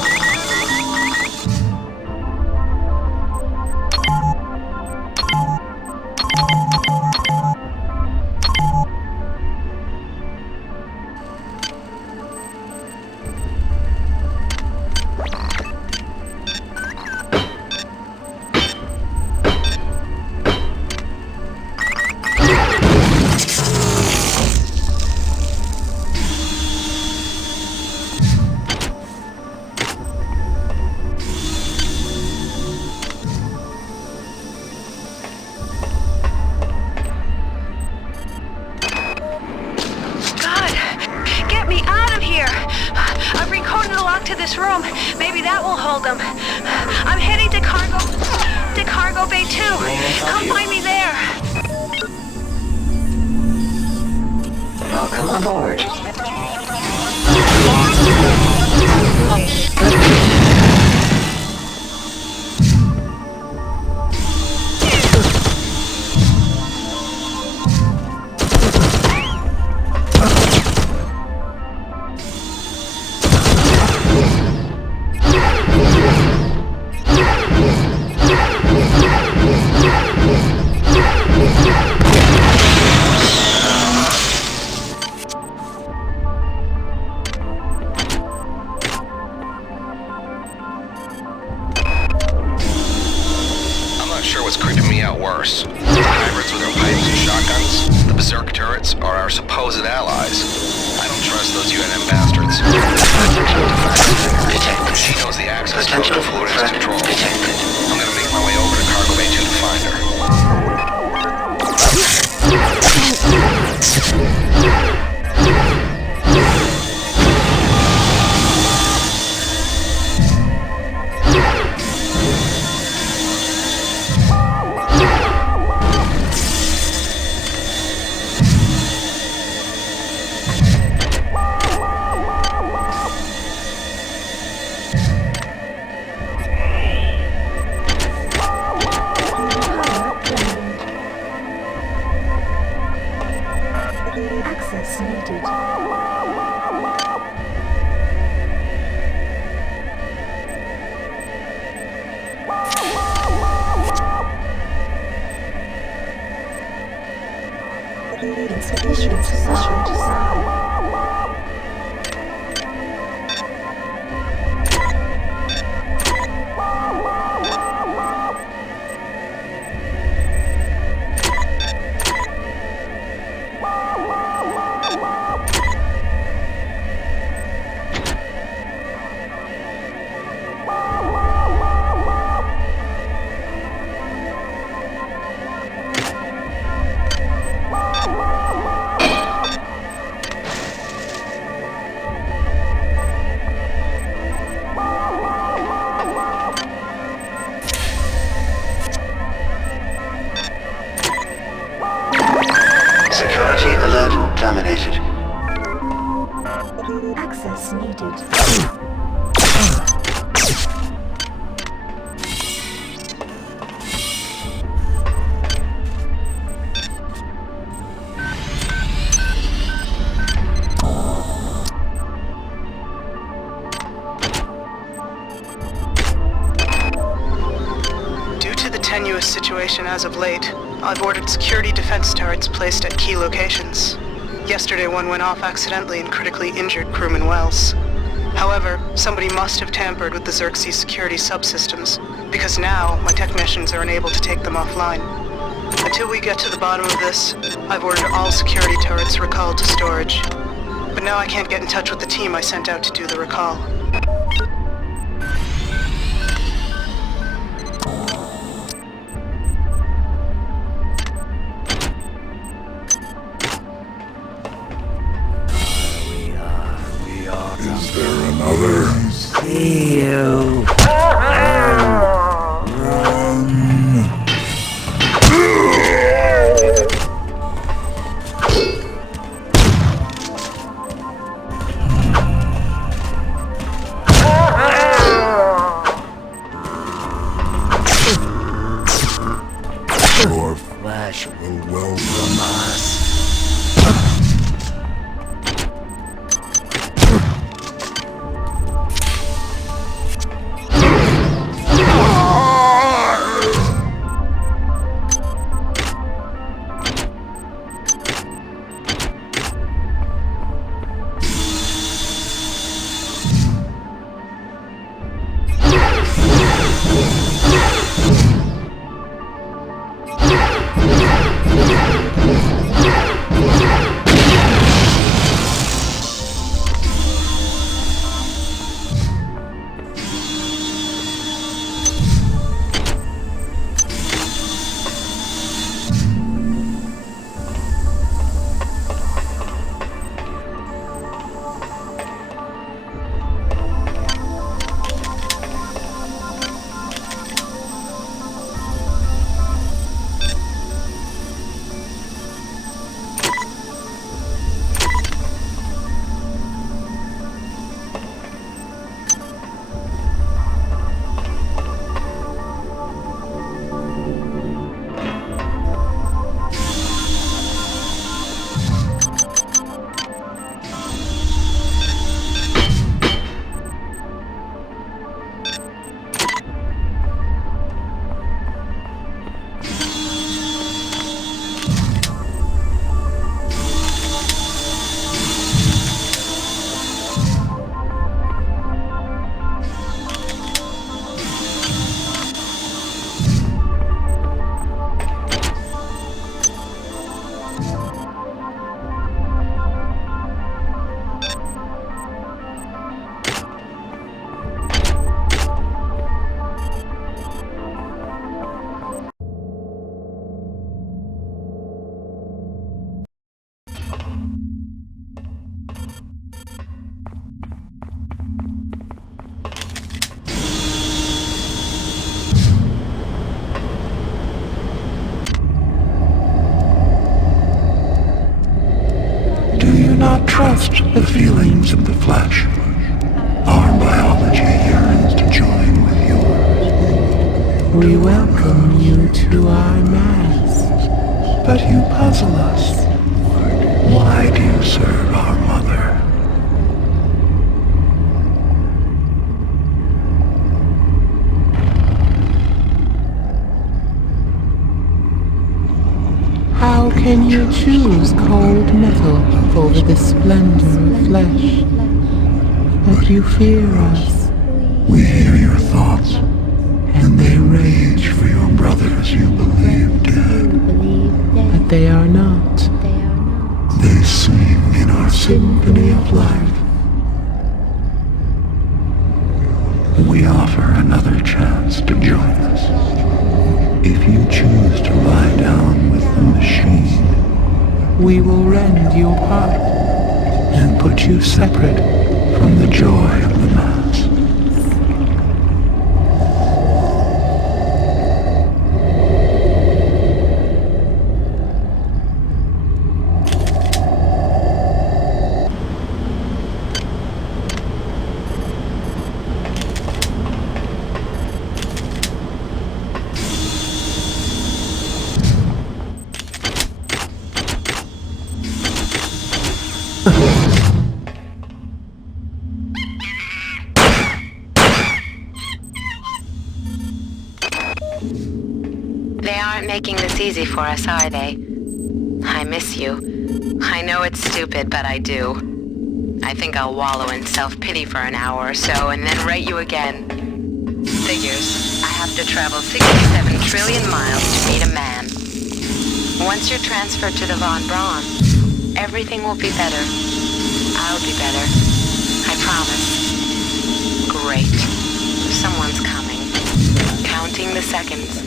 To this room. Maybe that will hold them. I'm heading to cargo bay 2. Come find me there. Welcome aboard. Worse. The hybrids with their pipes and shotguns, the berserk turrets, are our supposed allies. I don't trust those UNM bastards. She knows the access code to Fluid's control. I'm gonna make my way over to Cargo Bay 2 to find her. Access needed. Insufficient supply. Security alert terminated. Access needed. tenuous situation as of late. I've ordered security defense turrets placed at key locations. Yesterday one went off accidentally and critically injured crewman Wells. However, somebody must have tampered with the Xerxes security subsystems, because now my technicians are unable to take them offline. Until we get to the bottom of this, I've ordered all security turrets recalled to storage. But now I can't get in touch with the team I sent out to do the recall. Is there another? See you. Your flesh will welcome us. Not trust the feelings of the flesh. Our biology yearns to join with yours. We welcome you to our mass. But you puzzle us. Why do you serve our mother? How can you choose cold metal over the splendor of flesh? But you fear us. We hear your thoughts, and they rage for your brothers you believe dead. But they are not. They sing in our symphony of life. We offer another chance to join us. If you choose to lie down with the machine, we will rend you apart and put you separate from the joy of the mass. making this easy for us, are they? I miss you. I know it's stupid, but I do. I think I'll wallow in self-pity for an hour or so and then write you again. Figures. I have to travel 67 trillion miles to meet a man. Once you're transferred to the Von Braun, everything will be better. I'll be better. I promise. Great. Someone's coming. Counting the seconds.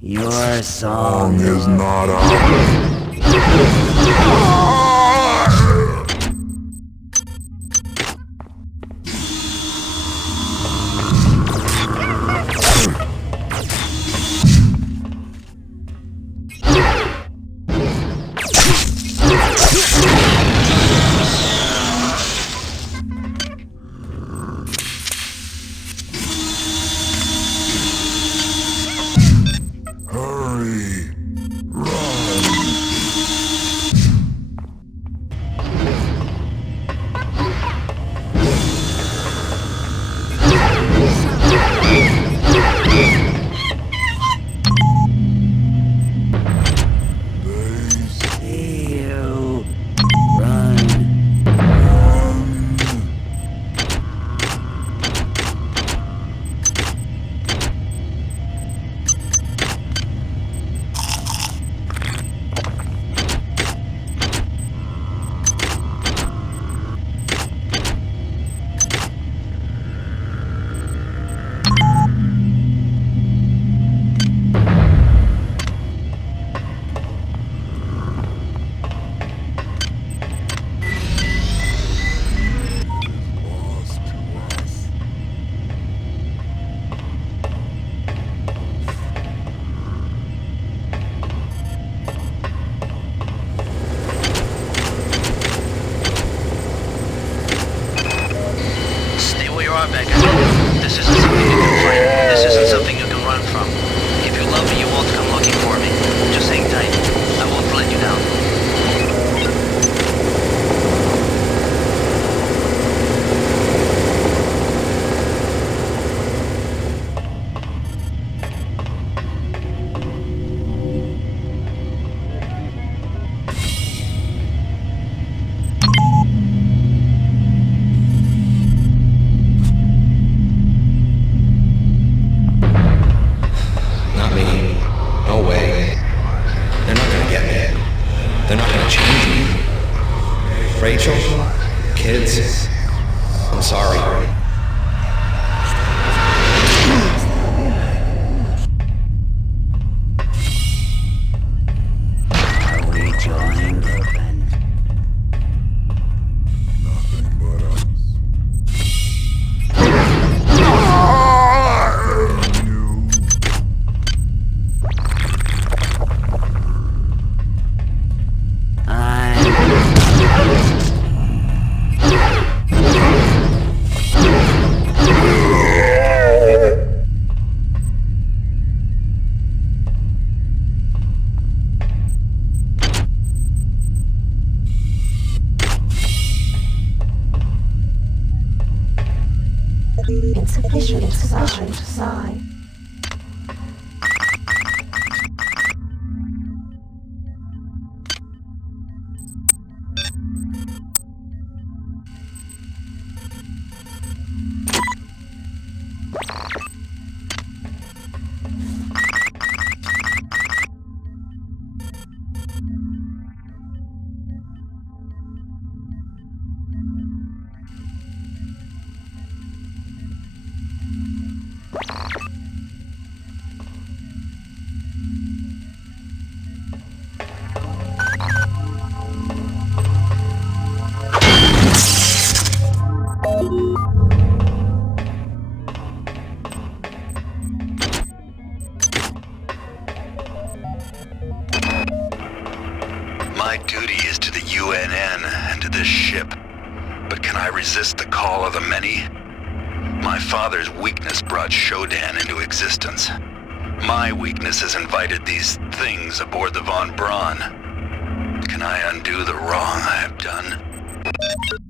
Your song is not up. This isn't something you can fight. This isn't something you can run from. If you love me, you won't come looking for me. Just hang tight. I won't let you down. Rachel, kids, I'm sorry. Are we joined? Nothing but us. Insufficient sigh. My duty is to the UNN and to this ship. But can I resist the call of the many? My father's weakness brought Shodan into existence. My weakness has invited these things aboard the Von Braun. Can I undo the wrong I have done?